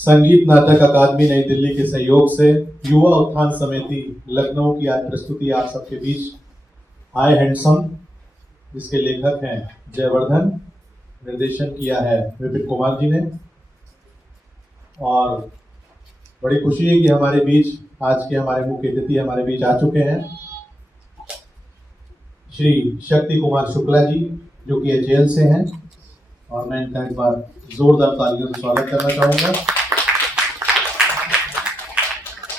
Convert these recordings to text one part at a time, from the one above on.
संगीत नाटक अकादमी नई दिल्ली के सहयोग से युवा उत्थान समिति लखनऊ की आज प्रस्तुति आप सबके बीच हाय हैंडसम, जिसके लेखक हैं जयवर्धन, निर्देशन किया है विपिन कुमार जी ने। और बड़ी खुशी है कि हमारे बीच आज के हमारे मुख्य अतिथि हमारे बीच आ चुके हैं श्री शक्ति कुमार शुक्ला जी, जो कि एचएएल से हैं, और मैं इनका एक बार जोरदार तालियों से स्वागत करना चाहूंगा।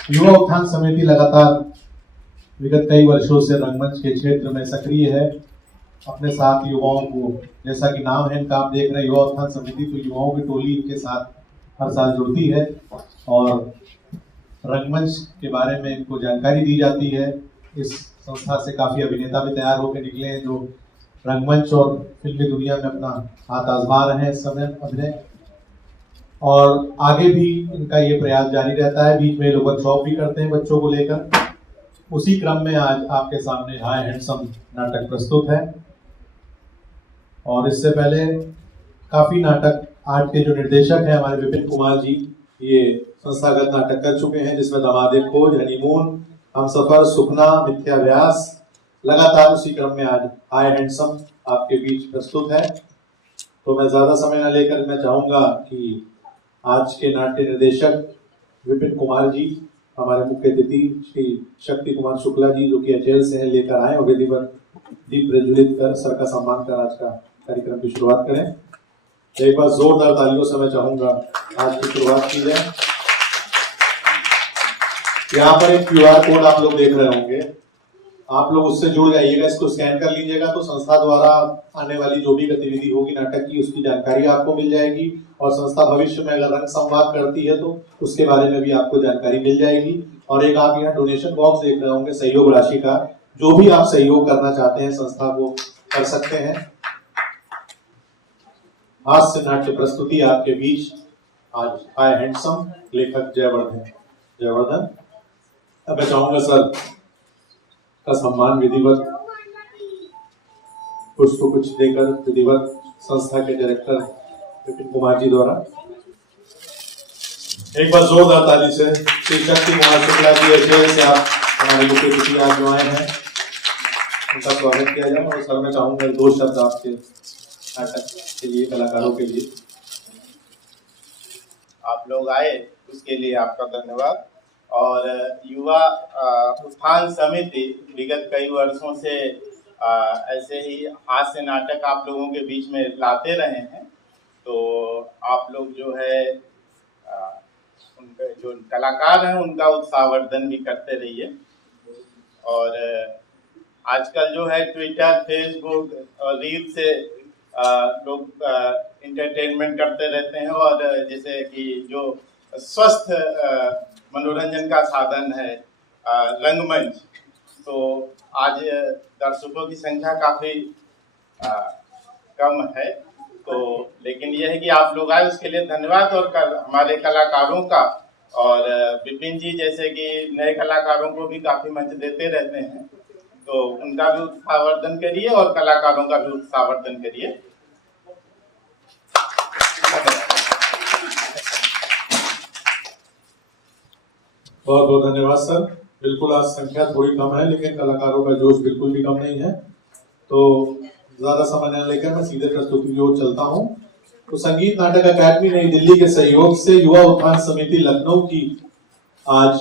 युवा उत्थान समिति लगातार विगत कई वर्षों से रंगमंच के क्षेत्र में सक्रिय है। अपने साथ युवाओं को, जैसा कि नाम है इनका, आप देख रहे हैं युवा उत्थान समिति, तो युवाओं की टोली इनके साथ हर साल जुड़ती है और रंगमंच के बारे में इनको जानकारी दी जाती है। इस संस्था से काफ़ी अभिनेता भी तैयार होकर निकले हैं जो रंगमंच और फिल्मी दुनिया में अपना हाथ आजमा रहे हैं इस समय अभिनय, और आगे भी इनका ये प्रयास जारी रहता है। बीच में लोग वर्कशॉप भी करते हैं बच्चों को लेकर। उसी क्रम में आज आपके सामने हाय हैंडसम नाटक प्रस्तुत है। और इससे पहले काफ़ी नाटक आज के जो निर्देशक हैं हमारे विपिन कुमार जी, ये संस्थागत नाटक कर चुके हैं, जिसमें दमादे खोज, हनीमून, हमसफर, सुखना, मिथ्याभ्यास, लगातार उसी क्रम में आज हाय हैंडसम आपके बीच प्रस्तुत है। तो मैं ज़्यादा समय न लेकर मैं चाहूँगा कि आज के नाट्य निर्देशक विपिन कुमार जी, हमारे मुख्य अतिथि श्री शक्ति कुमार शुक्ला जी, जो कि एचएएल से हैं, लेकर आए और विधिवत दीप प्रज्वलित कर सर का सम्मान कर आज का कार्यक्रम की शुरुआत करें। एक बार जोरदार तालियों से मैं चाहूँगा आज की शुरुआत की जाए। यहाँ पर एक क्यूआर कोड आप लोग देख रहे होंगे, आप लोग उससे जुड़ जाइएगा, इसको स्कैन कर लीजिएगा तो संस्था द्वारा आने वाली जो भी गतिविधि होगी नाटक की, उसकी जानकारी आपको मिल जाएगी। और संस्था भविष्य में अगर रंग संवाद करती है तो उसके बारे में भी आपको जानकारी मिल जाएगी। और एक आप यहाँ डोनेशन बॉक्स देख रहे होंगे सहयोग राशि का, जो भी आप सहयोग करना चाहते हैं संस्था को कर सकते हैं। हास्य नाट्य प्रस्तुति आपके बीच आज हाय हैंडसम, लेखक जयवर्धन। अब मैं चाहूंगा सर का सम्मान विधिवत पुष्प कुछ देकर विधिवत संस्था के डायरेक्टर विपिन कुमार जी द्वारा। एक बार जोरदार ताली से श्री शक्ति कुमार शुक्ला जी एचएएल से आप हमारे मुख्य अतिथि आज जो आए हैं, उनका स्वागत किया जाए। और सर मैं चाहूंगा दो शब्द आपके नाटक के लिए, कलाकारों के लिए। आप लोग आए उसके लिए आपका धन्यवाद। और युवा उत्थान समिति विगत कई वर्षों से ऐसे ही हास्य नाटक आप लोगों के बीच में लाते रहे हैं। तो आप लोग जो है उनके जो कलाकार हैं उनका उत्साहवर्धन भी करते रहिए। और आजकल जो है ट्विटर, फेसबुक और रील से लोग इंटरटेनमेंट करते रहते हैं, और जैसे कि जो स्वस्थ मनोरंजन का साधन है रंगमंच, तो आज दर्शकों की संख्या काफ़ी कम है। तो लेकिन यह है कि आप लोग आए उसके लिए धन्यवाद। और हमारे कलाकारों का, और विपिन जी जैसे कि नए कलाकारों को भी काफ़ी मंच देते रहते हैं, तो उनका भी उत्साहवर्धन करिए और कलाकारों का भी उत्साहवर्धन करिए। बहुत बहुत धन्यवाद सर। बिल्कुल आज संख्या थोड़ी कम है, लेकिन कलाकारों का जोश बिल्कुल भी कम नहीं है। तो ज्यादा समय न लेकर मैं सीधे प्रस्तुति की ओर चलता हूँ। तो संगीत नाटक अकादमी नई दिल्ली के सहयोग से युवा उत्थान समिति लखनऊ की आज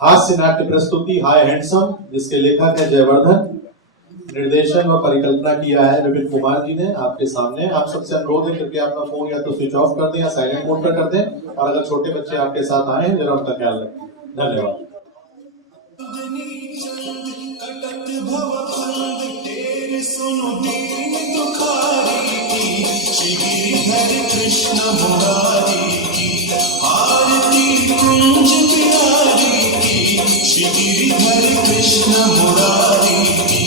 हास्य नाट्य प्रस्तुति हाय हैंडसम, जिसके लेखक है जयवर्धन, निर्देशन और परिकल्पना किया है विपिन कुमार जी ने। आपके सामने आप सबसे अनुरोध है कृपया अपना फोन या तो स्विच ऑफ कर दें या साइलेंट मोड पर कर दें, और अगर छोटे बच्चे आपके साथ आए हैं जरा उनका ख्याल रखें। धन्यवाद। कृष्ण मुरारी की आरती कुंज बिहारी की, श्री गिरिधर कृष्ण मुरारी की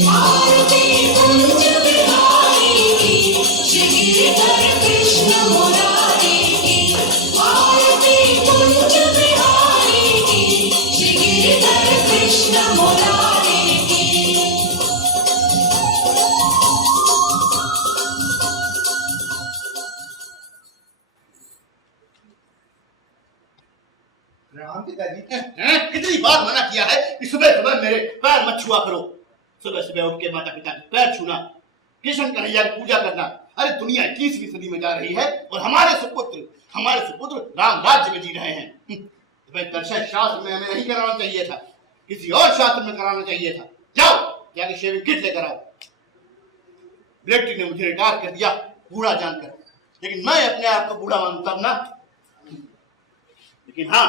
आरती कुंज बिहारी की, श्री गिरिधर कृष्ण मुरारी की आरती कुंज बिहारी की, श्री गिरिधर कृष्ण मुरारी की। छुआ करो। सुबह सुबह उठ के माता पिता के पैर छूना, कृष्ण कन्हैया की पूजा करना। अरे दुनिया 21वीं सदी में जा रही है और हमारे सुपुत्र राम राज्य में जी रहे हैं। तो भाई दर्शन शास्त्र में हमें नहीं कराना चाहिए था, किसी और शास्त्र में कराना चाहिए था। जाओ जाके शेविंग किट लेकर आओ। मिलिट्री ने मुझे रिटायर कर दिया बूढ़ा जानकर, लेकिन मैं अपने आप को बूढ़ा मानता ना। लेकिन हाँ,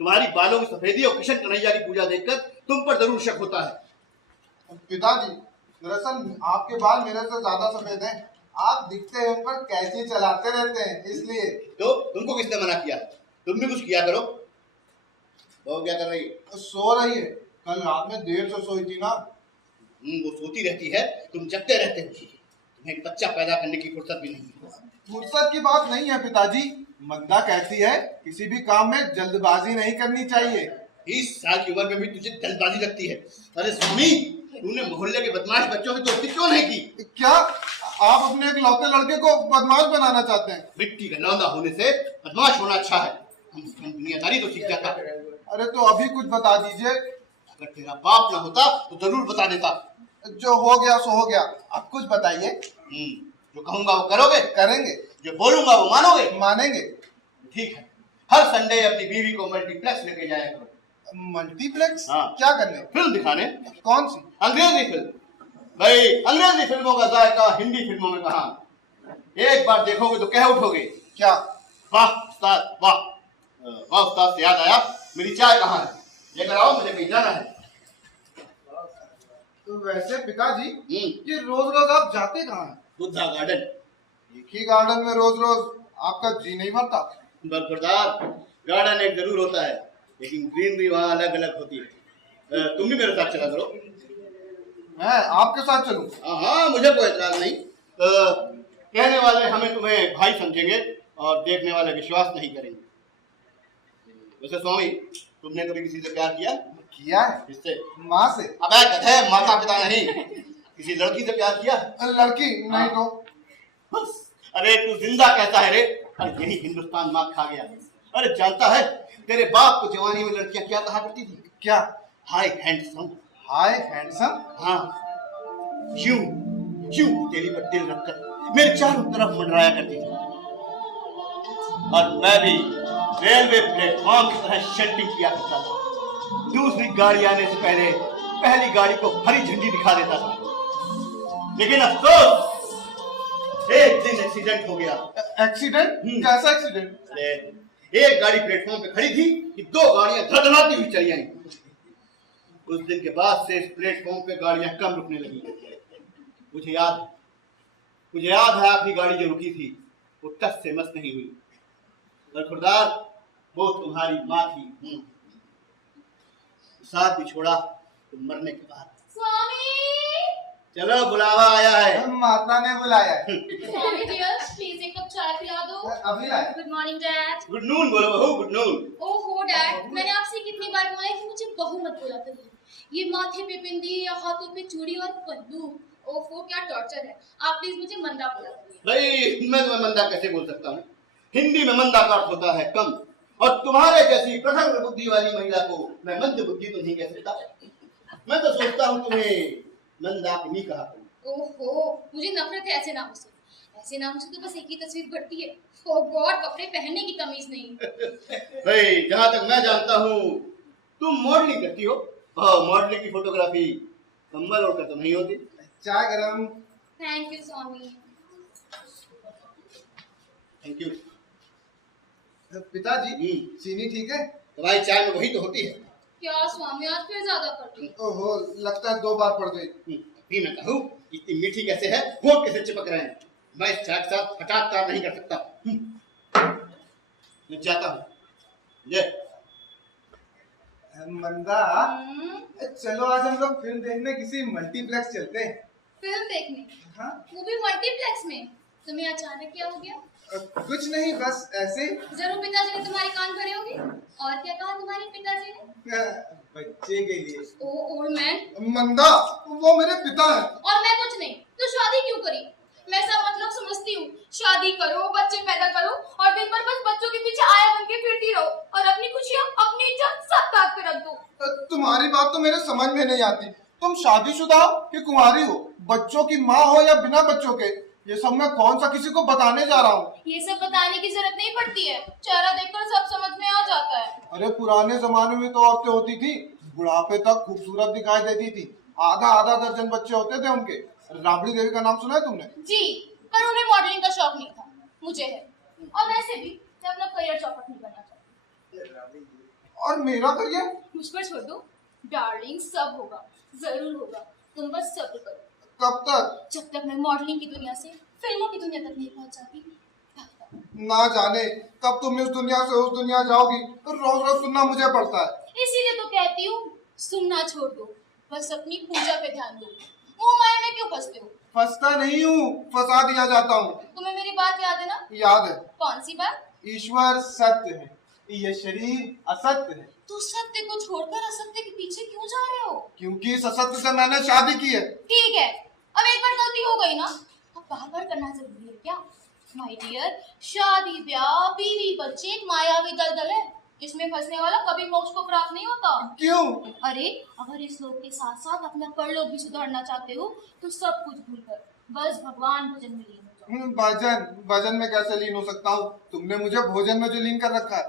तुम्हारी बालों की सफेदी और कृष्ण कन्हैया की पूजा देखकर तुम पर जरूर शक होता है। पिताजी, दरअसल आपके बाल मेरे से ज्यादा सफेद हैं। आप दिखते हैं पर कैंची चलाते रहते हैं, इसलिए। तो तुमको किसने मना किया? तुम भी कुछ किया करो। वो क्या कर रही है? सो रही है, कल रात में देर से सोई थी ना। वो सोती रहती है, तुम जगते रहते हो। तुम्हें एक बच्चा पैदा करने की फुर्सत भी नहीं। फुर्सत की बात नहीं है पिताजी, मंदा कहती है किसी भी काम में जल्दबाजी नहीं करनी चाहिए। 20 साल की उम्र में भी तुझे जल्दबाजी लगती है। अरे स्वामी, तूने मोहल्ले के बदमाश बच्चों की दोस्ती क्यों नहीं की? क्या आप अपने एक लौते लड़के को बदमाश बनाना चाहते हैं? मिट्टी का लौंदा होने से बदमाश होना अच्छा है। हम दुनियादारी तो सीख जाता। अरे तो अभी कुछ बता दीजिए। अगर तेरा बाप ना होता तो जरूर बता देता। जो हो गया सो हो गया, अब कुछ बताइए। जो कहूंगा वो करोगे? करेंगे। जो बोलूंगा वो मानोगे? मानेंगे। ठीक है, हर संडे अपनी बीवी को मल्टीप्लेक्स लेके जाया करो। मल्टीप्लेक्स? हाँ। क्या करने? फिल्म दिखाने। कौन सी? अंग्रेजी फिल्म। भाई अंग्रेजी फिल्मों का जायका हिंदी फिल्मों में कहाँ? एक बार देखोगे तो कह उठोगे। क्या? वाह उस्ताद वाह। वाह उस्ताद से याद आया, मेरी चाय कहाँ है? लेकर आओ, मुझे कहीं जाना है। तो वैसे पिताजी, ये रोज रोज आप जाते कहाँ हैं? बुद्धा गार्डन। एक ही गार्डन में रोज रोज आपका जी नहीं भरता। बरखुरदार, गार्डन एक जरूर होता है, लेकिन ग्रीनरी वहाँ अलग अलग होती है। तुम भी मेरे साथ चला करो। मैं आपके साथ चलूं? हाँ, मुझे कोई एतराज नहीं। कहने वाले हमें तुम्हें भाई समझेंगे और देखने वाले विश्वास नहीं करेंगे। वैसे स्वामी, तुमने कभी किसी से प्यार किया? किया है। किससे? माँ से। अबे गधे, माता पिता नहीं। किसी लड़की से प्यार किया? लड़की नहीं तो। बस। अरे तू जिंदा कहता है रे? अरे यही हिंदुस्तान मात खा गया। अरे जानता है तेरे बाप को जवानी में लड़कियां क्या कहा करती थी? क्या? हाय हैंडसम। हाय हैंडसम? हाँ, यूं यूं तेरी पर दिल रखकर मेरे चारों तरफ मंडराया करती थी। और मैं भी रेलवे प्लेटफॉर्म की तरह शंटिंग किया करता था। दूसरी गाड़ी आने से पहले पहली गाड़ी को हरी झंडी दिखा देता था। लेकिन अफसोस, एक दिन एक्सीडेंट हो गया। एक्सीडेंट? कैसा एक्सीडेंट? अरे एक गाड़ी प्लेटफॉर्म पे खड़ी थी कि 2 गाड़ियां धड़धड़ाती हुई चली आई। उस दिन के बाद से इस प्लेटफॉर्म पे गाड़ियां कम रुकने लगी। मुझे याद है आखिरी गाड़ी जो रुकी थी वो टस से मस नहीं हुई। बरखुरदार, वो तुम्हारी माँ थी। साथ भी छोड़ा तो मरने के बाद। स्वामी, चलो बुलावा आया है। माता ने बुलाया है। स्वामी डियर, प्लीज एक कप चाय पिला दो। अभी लाया। Good morning dad. Good noon बोलो बहू, गुड नून। ओहो डैड, मैंने आपसे कितनी बार बोला है कि मुझे बहू मत बोला करिए। ये माथे पे बिंदी या हाथों पे चूड़ी और पल्लू, ओहो क्या टॉर्चर है। आप प्लीज मुझे मंदा बोला करिए। भाई मैं तुम्हें मंदा कैसे बोल सकता हूँ? हिंदी में मंदा का अर्थ होता है कम, और तुम्हारे जैसी प्रखर बुद्धि वाली महिला को मैं मंद बुद्धि तो नहीं कह सकता। मैं तो सोचता हूँ तुम्हें मंदाकिनी कहा करूं। ओहो, मुझे नफरत है ऐसे नामों से। ऐसे नामों से तो बस एक ही तस्वीर बढ़ती है। ओह गॉड, कपड़े पहनने की तमीज नहीं। भाई जहाँ तक मैं जानता हूँ तुम मॉडलिंग करती हो। मॉडलिंग की फोटोग्राफी कंबल ओढ़कर तो नहीं होती। चाय गरम। Thank you Swami. Thank you. पिताजी, चीनी ठीक है? तुम्हारी चाय में वही तो होती है। क्या स्वामी, आज फिर ज्यादा कर दी? ओहो, लगता है 2 बार पड़ गई। अभी मैं कहूँ इतनी मीठी कैसे है, होंठ कैसे चिपक रहे हैं। मैं इस चाय के साथ हठात नहीं कर सकता। मैं जाता हूँ। ये मंदा, चलो आज हम लोग फिल्म देखने किसी मल्टीप्लेक्स चलते हैं। फिल्म देखने? हाँ? वो भी मल्टीप्लेक्स में? तुम्हें अचानक क्या हो गया? कुछ नहीं, बस ऐसे। जरूर पिताजी ने तुम्हारे कान भरे होंगे। और क्या कहा तुम्हारे पिताजी ने? बच्चे के लिए। ओ ओल्ड मैन। मंदा, वो मेरे पिता हैं। और मैं कुछ नहीं, तो शादी क्यों करी? मैं सब मतलब समझती हूँ। शादी करो, बच्चे पैदा करो और दिन भर बस बच्चों के पीछे आया बन के फिरती रहो और अपनी खुशियाँ, अपनी इज्जत सब काट पे रख दो। तुम्हारी बात तो मेरे समझ में नहीं आती। तुम शादीशुदा हो कि कुंवारी हो, बच्चों की माँ हो या बिना बच्चों के, ये सब मैं कौन सा किसी को बताने जा रहा हूँ। ये सब बताने की जरूरत नहीं पड़ती है, चेहरा देखकर सब समझ में आ जाता है। अरे पुराने जमाने में तो औरतें होती थी, बुढ़ापे तक खूबसूरत दिखाई देती थी, आधा आधा दर्जन बच्चे होते थे उनके। राबड़ी देवी का नाम सुना है तुमने? जी, पर उन्हें मॉडलिंग का शौक नहीं था, मुझे है। और वैसे भी मैं अपना करियर चौपट नहीं करना चाहती। और मेरा करियर? मुझ पर छोड़ दो डार्लिंग, सब होगा, जरूर होगा, तुम बस सब्र करो। कब तक? जब तक मैं मॉडलिंग की दुनिया से फिल्मों की दुनिया तक नहीं पहुंच जाती तब तक। ना जाने कब तुम इस दुनिया से उस दुनिया जाओगी, तो रोज रोज सुनना मुझे पड़ता है। इसीलिए तो कहती हूँ सुनना छोड़ दो, बस अपनी पूजा पे ध्यान दो। मुंह माया में क्यों फंसते हो? फंसता नहीं हूँ, फंसा दिया जाता हूँ। तुम्हें मेरी बात याद है ना? याद है। कौन सी बात? ईश्वर सत्य है, ये शरीर असत्य है। तो सत्य को छोड़कर असत्य के पीछे क्यों जा रहे हो? क्योंकि इस असत्य से मैंने शादी की है। ठीक है, अब एक बार गलती हो गई ना, अब बार बार करना जरूरी है क्या? माय डियर, शादी ब्याह बीवी बच्चे एक मायावी दलदल है, इसमें फंसने वाला कभी मोक्ष को प्राप्त नहीं होता। क्यों? अरे अगर इस लोक के साथ साथ अपना परलोक भी सुधारना चाहते हो तो सब कुछ भूलकर बस भगवान भजन में लीन हो जाओ। भजन में कैसे लीन हो सकता हूँ? तुमने मुझे भोजन में जो लीन कर रखा है।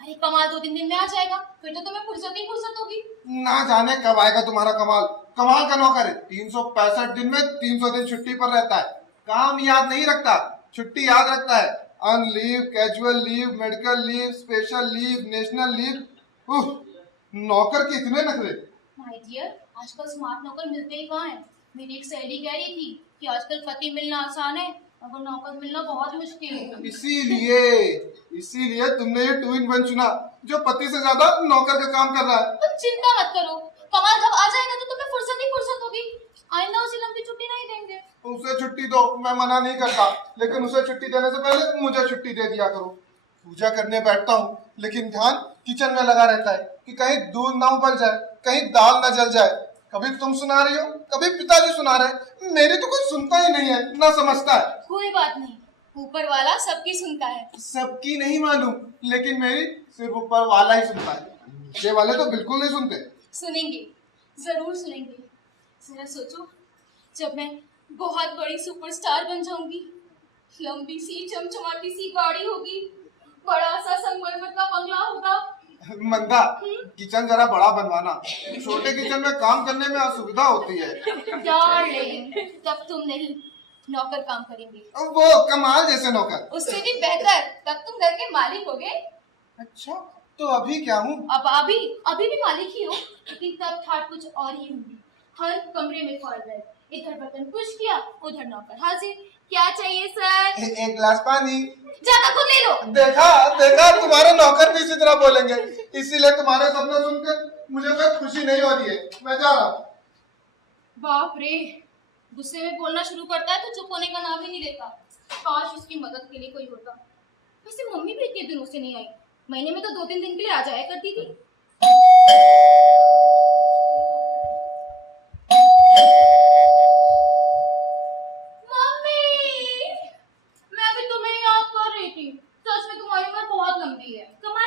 अरे कमाल 2-3 दिन में आ जाएगा, फिर तो तुम्हें फुर्सत ही फुर्सत होगी। ना जाने कब आएगा तुम्हारा कमाल। कमाल का नौकर है, 365 दिन में 300 दिन छुट्टी पर रहता है, काम याद नहीं रखता, छुट्टी याद रखता है। अन leave, casual leave, medical leave, special leave, national leave. नौकर के इतने नखरे। माय डियर, आजकल स्मार्ट नौकर मिलते ही कहाँ हैं? मेरी एक सहेली कह रही थी कि आजकल पति मिलना आसान है मगर नौकर मिलना बहुत मुश्किल है। इसीलिए तुमने ये 2 in 1 चुना, जो पति से ज्यादा नौकर का काम कर रहा है। तुम चिंता मत करो, कमाल जब आ जाएगा तो तुम्हें फुर्सत ही फुर्सत होगी। आइंदा उसे लंबी छुट्टी नहीं देंगे। उसे छुट्टी दो, मैं मना नहीं करता, लेकिन उसे छुट्टी देने से पहले मुझे छुट्टी दे दिया करो। पूजा करने बैठता हूँ लेकिन ध्यान किचन में लगा रहता है कि कहीं दूध ना उबल जाए, कहीं दाल ना जल जाए। कभी तुम सुना रही हो, कभी पिताजी सुना रहे, मेरी तो कोई सुनता ही नहीं है, ना समझता है। कोई बात नहीं, ऊपर वाला सबकी सुनता है। सबकी नहीं मालूम, लेकिन मेरी सिर्फ ऊपर वाला ही सुनता है, ये वाले तो बिल्कुल नहीं सुनते। सुनेंगे, जरूर सुनेंगे। जरा सोचो, जब मैं बहुत बड़ी सुपरस्टार बन जाऊंगी, लंबी सी चमचमाती सी गाड़ी होगी, बड़ा सा संगमरमर का बंगला होगा। मंदा, किचन जरा बड़ा बनवाना, छोटे किचन में काम करने में असुविधा होती है। डार्लिंग, तब तुम नहीं, नौकर काम करेंगे। वो कमाल जैसे नौकर। उससे भी बेहतर, तब तुम घर के मालिक होगे। अच्छा, तो अभी क्या हूँ? अब अभी भी मालिक ही हो, लेकिन तब ठाट कुछ और ही होंगी। हर कमरे में कॉर्नर, इधर बर्तन पुश किया, उधर नौकर हाजिर। क्या चाहिए सर? एक गिलास पानी। जाकर खुद ले लो। देखा तुम्हारे नौकर भी इसी तरह बोलेंगे, इसीलिए तुम्हारे सपने सुनकर मुझे कोई खुशी नहीं हो रही है, मैं जा रहा हूँ। बाप रे, गुस्से में बोलना शुरू करता है तो चुप होने का नाम ही नहीं लेता। काश उसकी मदद के लिए कोई होता। वैसे मम्मी भी इतने दिनों से नहीं आई, महीने में तो 2-3 दिन के लिए आ जाया करती थी।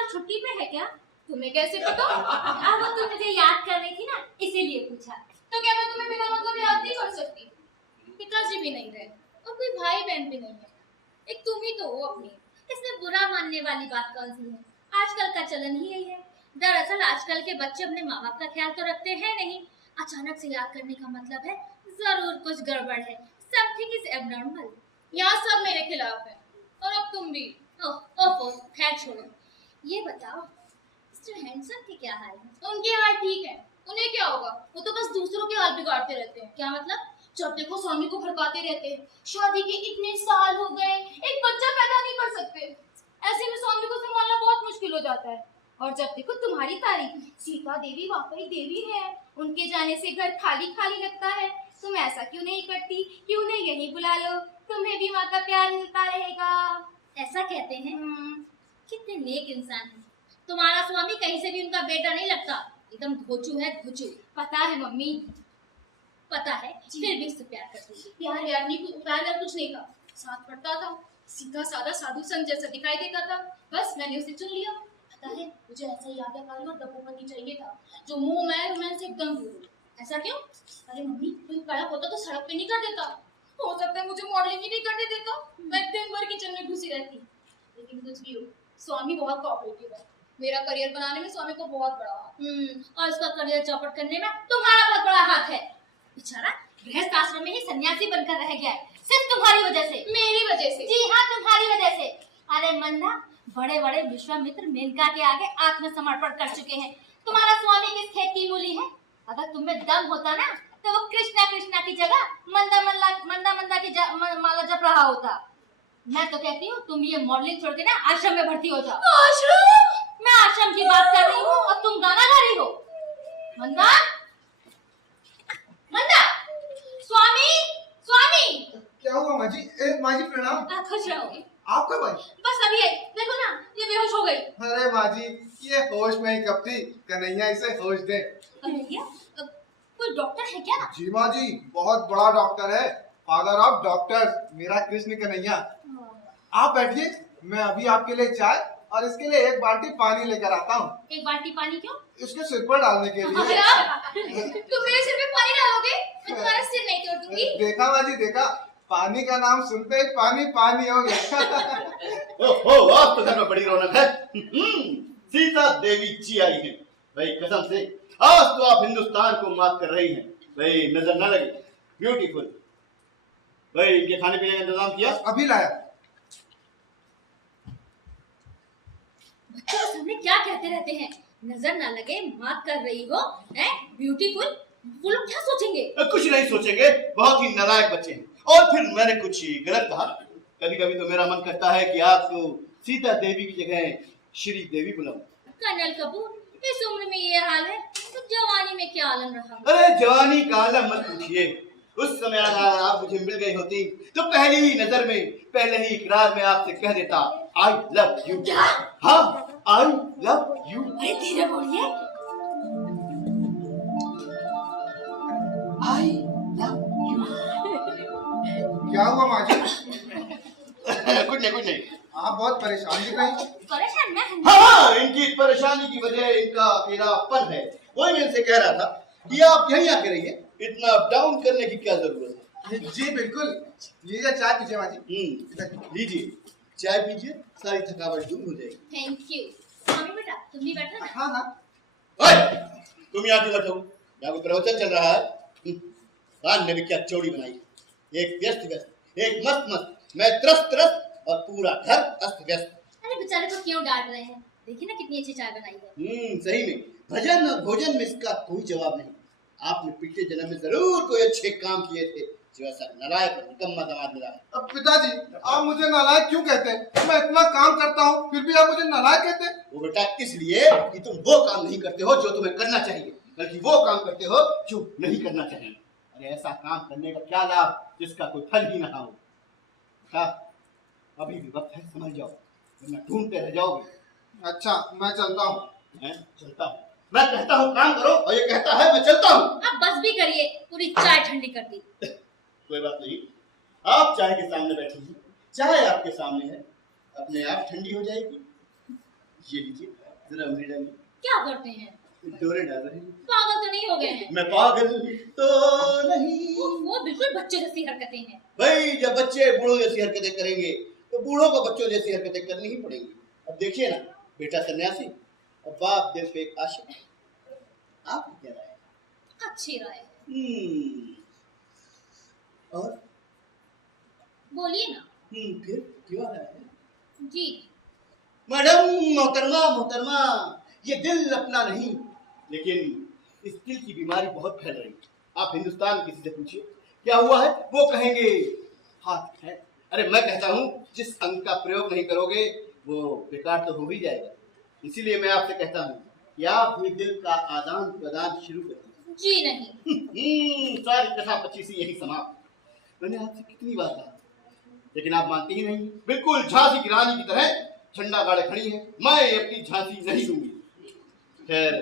छुट्टी पे है क्या? तुम्हें कैसे पता? अब तुम मुझे याद कर रही थी ना, इसीलिए पूछा। तो क्या मैं तुम्हें बिना मतलब याद नहीं कर सकती? पिताजी भी नहीं रहे और कोई भाई बहन भी नहीं है, एक तुम ही तो हो अपनी। इसमें बुरा मानने वाली बात कौन सी है? आजकल का चलन ही यही है। दरअसल आजकल के बच्चे अपने माँ बाप का ख्याल तो रखते हैं नहीं। अचानक से याद करने का मतलब है जरूर कुछ गड़बड़ है। Something is abnormal. यहाँ सब मेरे खिलाफ है और अब तुम भी। ओहो, खैर छोड़ो। ये बताओ, मिस्टर हैंडसम के क्या हाल है? उनके हाल ठीक है, उन्हें क्या होगा? वो तो बस दूसरों के हाल बिगाड़ते रहते हैं। क्या मतलब? जब देखो स्वामी को भड़काते रहते हैं। शादी के इतने साल हो गए, एक बच्चा पैदा नहीं कर सकते। ऐसे में स्वामी को संभालना बहुत मुश्किल हो जाता है। और जब देखो तुम्हारी तारीफ, सीता देवी वाकई देवी है, उनके जाने से घर खाली खाली लगता है। तुम ऐसा क्यों नहीं करती? क्यों नहीं यहीं बुला लो, तुम्हें भी माँ का प्यार मिलता रहेगा। ऐसा कहते हैं? कितने नेक इंसान हैं। तुम्हारा स्वामी कहीं से भी उनका बेटा नहीं लगता, एकदम घोचू है, घोचू। पता है मम्मी, पता है, फिर भी इससे प्यार करती है। प्यार कुछ नहीं था, साथ पढ़ता था, सीधा साधा साधु संत जैसा दिखाई देता था, बस मैंने उसे चुन लिया। पता है, मुझे ऐसा ही आज्ञाकारी और दपोपति चाहिए था, जो मुंह में रोमांस से एकदम दूर। ऐसा क्यों? अरे मम्मी, कोई कड़क होता तो सड़क पे नहीं कर देता, हो सकता है मुझे मॉडलिंग ही नहीं करने देता, मैं दिन भर किचन में घुसी रहती। लेकिन कुछ भी हो, स्वामी बहुत कोऑपरेटिव है। मेरा करियर बनाने में स्वामी को बहुत बड़ा हाथ। और उसका करियर चौपट करने में तुम्हारा बहुत बड़ा हाथ है। बेचारा गृहस्थ आश्रम में ही सन्यासी बनकर रह गया है, सिर्फ तुम्हारी वजह से। मेरी वजह से? जी हाँ, तुम्हारी वजह से। अरे मंदा, बड़े बड़े विश्वामित्र मेनका के आगे आत्मसमर्पण कर चुके हैं। तुम्हारा स्वामी किस खेत की मूली है? अगर तुम में दम होता ना, तो वो कृष्णा कृष्णा की जगह मंदा की माला जप रहा होता। मैं तो कहती हूँ तुम ये मॉडलिंग छोड़ के ना आश्रम में भर्ती हो जाओ। आश्रम? मैं आश्रम की बात कर रही हूँ और तुम गाना गा रही हो। मंदा, मंदा, स्वामी, स्वामी। क्या हुआ माँ जी? माँ जी प्रणाम। खुश रहोगे। आप कब आई? बस अभी आई, देखो ना, ये बेहोश हो गई। अरे माँ जी, ये होश में ही कब थी, कन्हैया इसे होश दे। कन्हैया? कोई डॉक्टर है क्या? जी माँ जी, बहुत बड़ा डॉक्टर है, फादर ऑफ डॉक्टर्स, मेरा कृष्ण कन्हैया। आप बैठिए, मैं अभी आपके लिए चाय और इसके लिए एक बाल्टी पानी लेकर आता हूँ। एक बाल्टी पानी क्यों? इसके सिर पर डालने के लिए। तुम मेरे सिर पे पानी डालोगे? मैं तुम्हारा सिर नहीं तोड़ दूंगी। देखा माँ जी, देखा, पानी का नाम सुनते ही पानी पानी हो गया। ओहो, आप तो घर में बड़ी रौनक है। सीता देवी जी आई है भाई, कसम से आज तो आप हिंदुस्तान को मात कर रही हैं भाई, नजर न लगे। ब्यूटीफुल भाई, इनके खाने पीने का इंतजाम किया? अभी लाया। बच्चों के सामने क्या कहते रहते हैं? नजर ना लगे, मात कर रही हो, हैं? ब्यूटीफुल, वो लोग क्या सोचेंगे? कुछ नहीं सोचेंगे, बहुत ही नालायक बच्चे हैं। और फिर मैंने कुछ गलत कहा? कभी कभी तो मेरा मन करता है कि आपको सीता देवी की जगह श्री देवी बुलाऊं। कर्नल कपूर, इस उम्र में ये हाल है तो जवानी में क्या आलम रहा? अरे जवानी का आलम मत पूछिए, उस समय अगर आप मुझे मिल गई होती तो पहली ही नजर में, पहले ही इकरार में आपसे कह देता आई लव यू। क्या? हाँ, आई लव यू। अरे धीरे बोलिए। I love you. क्या हुआ माँ जी? कुछ नहीं। आप बहुत परेशान दिख रही। परेशान मैं हूँ। हाँ, इनकी परेशानी की वजह इनका अकेलापन है। वही मैं इनसे कह रहा था कि आप यहीं आके रहिए, इतना अप डाउन करने की क्या जरूरत है। जी बिल्कुल, लीजिए चाय पीजिए माँ जी। लीजिए चाय पीजिए, सारी थकावट दूर हो जाएगी। Thank you. स्वामी बेटा, तुम भी बैठो ना। हाँ हाँ। ओए, तुम यहाँ क्यों बैठो? यहाँ कोई प्रवचन चल रहा है। कान ने भी क्या चौड़ी बनाई, एक व्यस्त, एक मस्त, मैं त्रस्त और पूरा घर अस्त व्यस्त। अरे बेचारे को क्यों डांट रहे हैं? देखिए ना कितनी अच्छी चाय बनाई है। सही में भजन और भोजन में इसका कोई जवाब नहीं। आपने पिछले जन्म में जरूर कोई अच्छे काम किए थे, जो ऐसा नालायक और निकम्मा दामाद मिला है। अब पिताजी, आप मुझे नालायक क्यों कहते हैं? मैं इतना काम करता हूँ, फिर भी आप मुझे नालायक कहते हैं? वो बेटा इसलिए कि तुम वो काम नहीं करते हो जो तुम्हें करना चाहिए, बल्कि वो काम करते हो जो नहीं करना चाहिए। अरे ऐसा काम करने का क्या लाभ जिसका कोई फल ही ना हो। अभी भी वक्त है, समझ जाओ, वरना ढूंढते रह जाओगे। अच्छा, मैं चलता हूँ। चलता हूँ, मैं कहता हूँ काम करो, और ये कहता है मैं चलता हूँ। अब बस भी करिए, पूरी चाय ठंडी कर दी। कोई बात नहीं, आप चाय के सामने बैठी हैं, चाय आपके सामने है, अपने आप ठंडी हो जाएगी। ये लीजिए, जरा उंगली डालिए। क्या करते हैं? डोरे डाल रहे हैं। पागल तो नहीं हो गए हैं? मैं पागल तो नहीं। वो बिल्कुल बच्चों जैसी हरकतें हैं। भाई जब बच्चे बूढ़ों जैसी हरकतें करेंगे तो बूढ़ों को बच्चों जैसी हरकतें करनी ही पड़ेंगी। अब देखिए ना, बेटा सन्यासी और बाप दिल पे एक आशिक। आप क्या राय है? अच्छी राय है। और बोलिए ना। फिर क्या राय है? जी मैडम, मोहतरमा, ये दिल अपना नहीं, लेकिन इस दिल की बीमारी बहुत फैल रही है। आप हिंदुस्तान किसी से पूछिए क्या हुआ है, वो कहेंगे हाथ है। अरे मैं कहता हूँ जिस अंग का प्रयोग नहीं करोगे वो बेकार तो हो ही जाएगा। इसीलिए मैं आपसे कहता हूँ कि आप भी दिल का आदान प्रदान शुरू कर दीजिए। जी नहीं। सारी कथा 25 यही समाप्त। मैंने आपसे कितनी बार कहा, लेकिन आप मानते ही नहीं। बिल्कुल झांसी की रानी की तरह झंडा गाड़े खड़ी है। मैं अपनी झांसी नहीं दूंगी। खैर,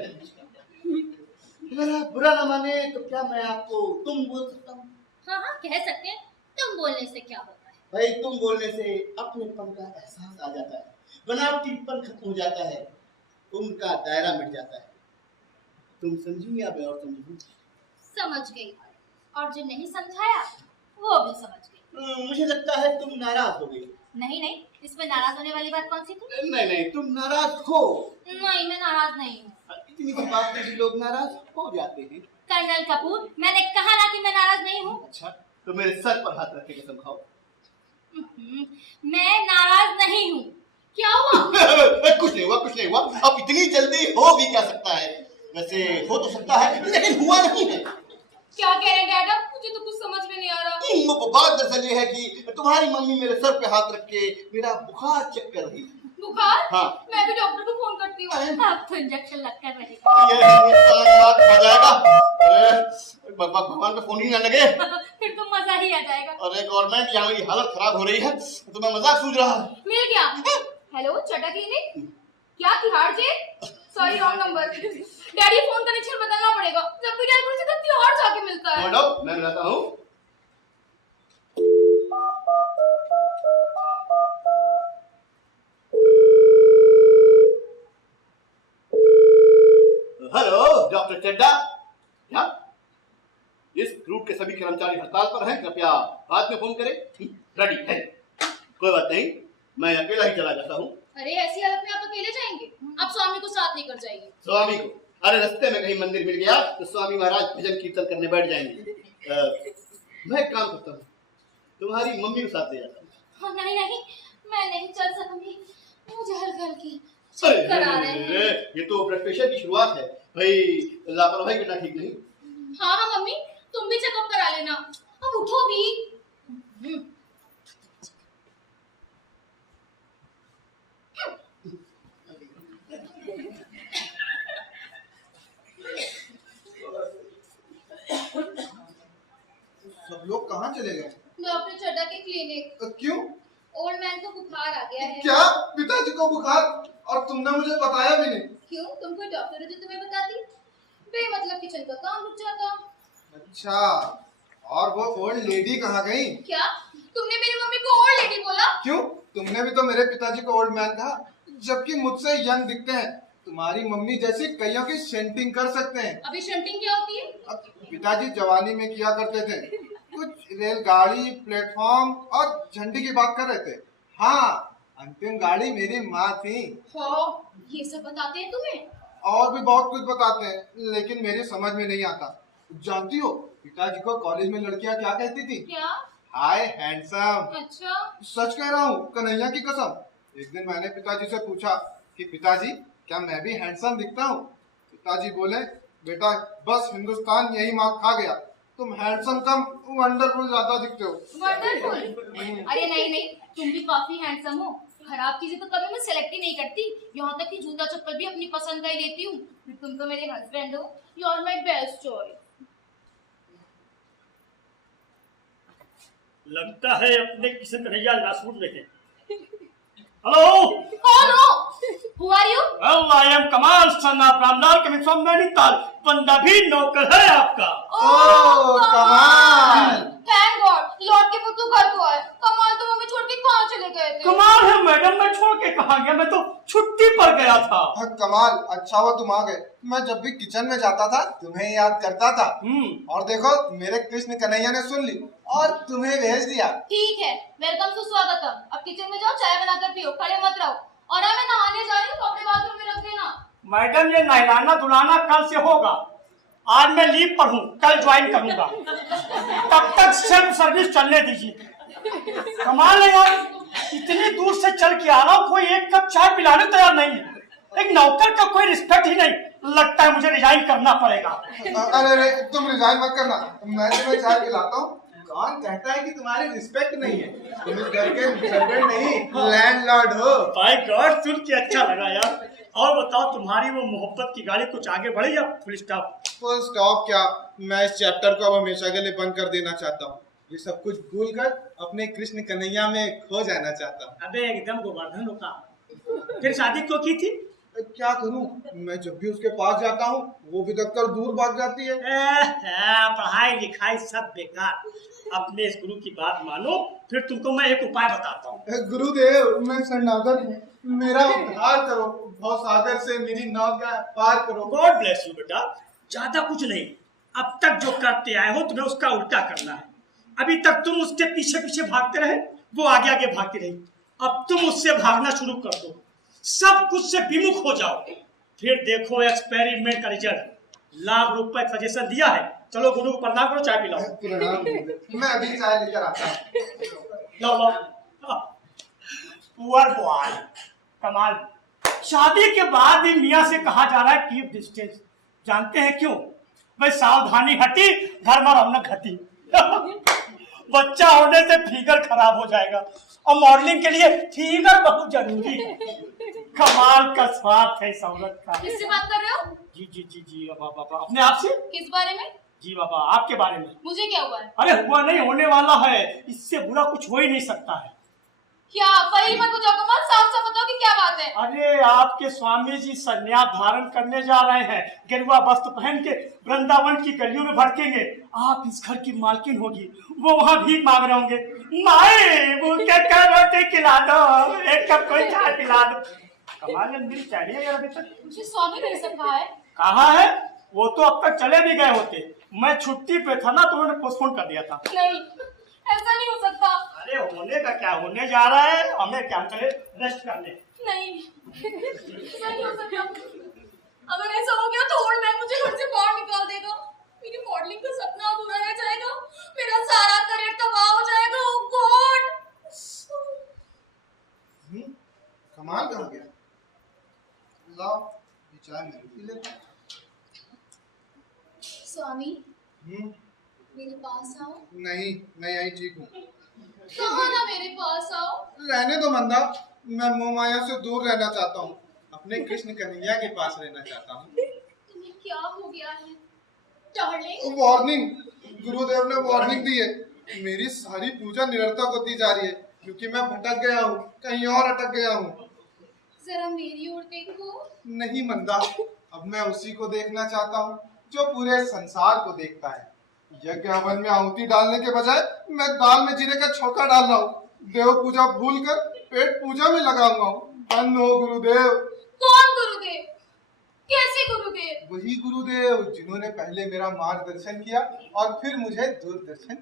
अगर आप बुरा न माने तो क्या मैं आपको तुम बोल सकता हूँ? हाँ हाँ कह सकते हैं, तुम बोलने से क्या होता है। भाई तुम बोलने से अपनेपन का एहसास आ जाता है, बनावटीपन खत्म हो जाता है, उनका दायरा मिट जाता है। तुम समझी या मैं और समझूं? समझ गई, और जो नहीं समझाया वो भी समझ गई। मुझे लगता है तुम नाराज हो गई। नहीं नहीं, इसमें नाराज होने वाली बात कौन सी थी? नहीं नहीं, तुम नाराज हो। नहीं, मैं नाराज नहीं हूँ। इतनी सी बात पे भी लोग नाराज हो जाते हैं। कर्नल कपूर, मैंने कहा ना कि मैं नाराज नहीं हूँ। अच्छा, तो मेरे सर पर हाथ रख के कसम खाओ। मैं नाराज नहीं हूँ। क्या हुआ? कुछ नहीं हुआ, कुछ नहीं हुआ। अब इतनी जल्दी हो भी क्या सकता है? वैसे हो तो सकता है, लेकिन हुआ नहीं है। क्या कह रहे हैं डैडा? मुझे तो कुछ समझ में नहीं आ रहा। बात दरअसल ये है कि तुम्हारी मम्मी मेरे सर पे हाथ रख के मेरा बुखार चेक कर रही है। बुखार? हाँ। मैं भी डॉक्टर को फोन करती हूँ। अब तो इंजेक्शन लगकर रहेगा। ये बात आ जाएगा। अरे भगवान का फोन ही ना लगे। फिर तो मजा ही आ जाएगा। अरे गवर्नमेंट, यहाँ मेरी हालत खराब हो रही है, तो मैं मजाक सूझ रहा है। मिल गया। Hello, Chadda clinic? क्या Tihar jail? Sorry, wrong number. Daddy, phone connection बदलना पड़ेगा। जब भी डैडी मुझे तिहाड़ जाके मिलता है। मैडम, मैं मिलाता हूँ। हेलो डॉक्टर चड्डा। क्या इस ग्रुप के सभी कर्मचारी हड़ताल पर हैं? कृपया बाद में फोन करें। रेडी है, कोई बात नहीं, मैं अकेला ही चला जाता हूँ। अरे, ऐसी हालत में आप अकेले जाएंगे? आप स्वामी को साथ लेकर जाइए। स्वामी को? अरे रास्ते में कहीं मंदिर मिल गया तो स्वामी महाराज भजन कीर्तन करने बैठ जाएंगे। मैं एक काम करता हूँ, तुम्हारी मम्मी को साथ ले जाता हूँ। नहीं नहीं, मैं नहीं चल सकूंगी। मुझे हल्की हल्की चक्कर आ रहे हैं। ये तो ब्लड प्रेशर की शुरुआत है भाई, लापरवाही करना ठीक नहीं। हाँ हाँ मम्मी, तुम भी चेकअप करा लेना। अब उठो भी। सब लोग कहाँ चले गए? डॉक्टर चड्डा के क्लिनिक। क्यों? ओल्ड मैन को बुखार आ गया है। क्या? पिताजी को बुखार? और तुमने मुझे बताया भी नहीं। क्यों? तुम कोई डॉक्टर हो जो तुम्हें बताती? बेमतलब किचन का काम रुक जाता। अच्छा, और वो ओल्ड लेडी कहाँ गई? क्या? तुमने मेरी मम्मी को ओल्ड लेडी बोला? क्यों? तुमने भी तो मेरे पिताजी को ओल्ड मैन कहा, जबकि मुझसे यंग दिखते हैं। तुम्हारी मम्मी जैसी कईयों की शेंटिंग कर सकते हैं। अभी शंटिंग क्या होती है? अब पिताजी जवानी में किया करते थे। कुछ रेलगाड़ी, प्लेटफॉर्म और झंडी की बात कर रहे थे। हाँ, अंतिम गाड़ी मेरी माँ थी। हाँ, ये सब बताते हैं तुम्हें? और भी बहुत कुछ बताते हैं, लेकिन मेरी समझ में नहीं आता। जानती हो पिताजी को कॉलेज में लड़कियां क्या कहती थी? क्या? हाय हैंडसम। अच्छा। सच कह रहा हूँ, कन्हैया की कसम। एक दिन मैंने पिताजी से पूछा कि पिताजी, क्या मैं भी हैंडसम दिखता हूँ? पिताजी बोले, बेटा बस हिंदुस्तान यही मार खा गया, तुम हैंडसम कम वंडरफुल ज्यादा दिखते हो। वंडरफुल? अरे नहीं नहीं, तुम भी काफी हैंडसम हो। खराब चीजें तो कभी मैं सेलेक्ट ही नहीं करती, यहाँ तक कि जूता चप्पल भी अपनी पसंद का ही लेती हूँ। तुम तो मेरे हस्बैंड हो, you are my best choice. लगता है अपने किसी कन्हैया नासूर में है। हेलो, कौन हो? Who are you? well, I am कमाल son of Ramlal coming from Nainital. बंदा भी नौकर है आपका। ओह कमाल! थैंक गॉड, लौट के वो तो घर को आए। कमाल तो मम्मी छोड़ के कहाँ चले गए थे? कमाल है मैडम, मैं छोड़ के कहाँ गया, मैं तो छुट्टी पर गया था। कमाल, अच्छा हुआ तुम आ गए। मैं जब भी किचन में जाता था तुम्हें याद करता था। और देखो मेरे कृष्ण कन्हैया ने सुन ली और तुम्हें भेज दिया। ठीक है, वेलकम सुस्वागतम। अब किचन में जाओ, चाय बनाकर पियो, खड़े मत रहो। और मैं नहाने जा रही हूँ, कपड़े बाथरूम में रख देना। मैडम ये नहलाना धुलाना कल से होगा, आज मैं लीव पर हूँ, कल ज्वाइन करूंगा। तब तक सेल्फ सर्विस चलने दीजिए। कमाल है यार, इतनी दूर से चल के आ रहा हूँ, कोई एक कप चाय पिलाने तैयार नहीं है। एक नौकर का कोई रिस्पेक्ट ही नहीं। लगता है मुझे रिजाइन करना पड़ेगा। अरे तुम रिजाइन मत करना, मैं तुम्हें चाय पिलाता हूँ। कौन कहता है कि तुम्हारी रिस्पेक्ट नहीं है? तुम इस घर के सर्वेंट नहीं, लैंडलॉर्ड हो। बाय गॉड, सुन के अच्छा लगा यार। और बताओ, तुम्हारी वो मोहब्बत की गाड़ी कुछ आगे बढ़ी या फुल स्टॉप? फुल स्टॉप क्या, मैं इस चैप्टर को अब हमेशा के लिए बंद कर देना चाहता हूँ। ये सब कुछ भूलकर अपने कृष्ण कन्हैया में खो जाना चाहता हूँ। अबे एकदम गोवर्धन होता। फिर शादी क्यों की थी? क्या करूं, मैं जब भी उसके पास जाता हूँ वो भी देखकर दूर भाग जाती है। पढ़ाई लिखाई सब बेकार। अपने इस गुरु की बात मानो, फिर तुमको मैं एक उपाय बताता हूँ। गुरुदेव मैं शरणागत हूँ, मेरा उद्धार करो, भवसागर से मेरी नाव का पार करो। गॉड ब्लेस यू बेटा। ज्यादा कुछ नहीं, अब तक जो करते आए हो तुम्हें उसका उल्टा करना है। अभी तक तुम उसके पीछे पीछे भागते रहे, वो आगे आगे भागती रही। अब तुम उससे भागना शुरू कर दो, सब कुछ से विमुख हो जाओ, फिर देखो एक्सपेरिमेंट का रिजल्ट। ₹1,00,000 सजेशन दिया है। चलो गुरु को प्रणाम करो, चाय पिलाओ। प्रणाम गुरुदेव। मैं अभी चाय लेकर आता हूँ। लो लो। पुअर बॉय, कमाल। शादी के बाद भी मियाँ से कहा जा रहा है कीप डिस्टेंस। जानते हैं क्यों? भाई सावधानी हटी, घर में रौनक घटी। बच्चा होने से फिगर खराब हो जाएगा, और मॉडलिंग के लिए फिगर बहुत जरूरी है। कमाल का स्वाद है इस औरत का। किससे बात कर रहे हो? जी जी जी जी बाबा, अपने आप से। किस बारे में? जी बाबा, आपके बारे में। मुझे क्या हुआ है? अरे हुआ नहीं, होने वाला है। इससे बुरा कुछ हो ही नहीं सकता है। क्या पहली मत बुझाओ कमाल, साफ साफ बताओ कि क्या बात है? अरे आपके स्वामी जी संन्यास धारण करने जा रहे हैं, गेरुआ वस्त्र पहन के वृंदावन की गलियों में भटकेंगे। आप इस घर की मालकिन होगी, वो वहाँ भीख मांग रहे होंगे, माए भूखे का रोटी खिला दो, एक कप कोई चाय पिला दो। कमाल है, मिल चाहिए यार। अभी तक मुझे स्वामी नहीं सब कहा है। कहा है? वो तो अब तक चले भी गए होते। मैं छुट्टी पे था ना, तो उन्होंने पोस्टपोन कर दिया था। नहीं, ऐसा नहीं हो सकता। अरे होने का क्या होने जा रहा है, हमें क्या, चले रेस्ट करने। नहीं, ऐसा नहीं हो सकता। अगर ऐसा हो गया तो ओल्ड मैन मुझे घर से बाहर निकाल देगा, मेरी मॉडलिंग का सपना अधूरा रह जाएगा, मेरा सारा करियर तबाह हो जाएगा। ओह गॉड। कमाल कहाँ गया? लाओ ये चाय मैं पी लेता हूँ। स्वामी मेरे पास आओ। नहीं, मैं यही ठीक हूँ। कहो ना मेरे पास आओ। रहने दो मंदा, मैं मोह माया से दूर रहना चाहता हूँ, अपने कृष्ण कन्हैया के पास रहना चाहता हूँ। तुम्हें क्या हो गया है डार्लिंग? वार्निंग, गुरुदेव ने वार्निंग दी है। मेरी सारी पूजा निरर्थक होती जा रही है, क्योंकि मैं भटक गया हूँ, कहीं और अटक गया हूँ। जरा मेरी ओर देखो। नहीं मंदा, अब मैं उसी को देखना चाहता हूँ जो पूरे संसार को देखता है। यज्ञ हवन में आहुति डालने के बजाय मैं दाल में जीरे का छौंका डाल रहा हूँ। देव पूजा भूल कर पेट पूजा में लगा हुआ हूँ। धन्य हो गुरुदेव। कौन गुरुदेव? कैसे गुरुदेव? वही गुरुदेव जिन्होंने पहले मेरा मार्गदर्शन किया और फिर मुझे दूरदर्शन।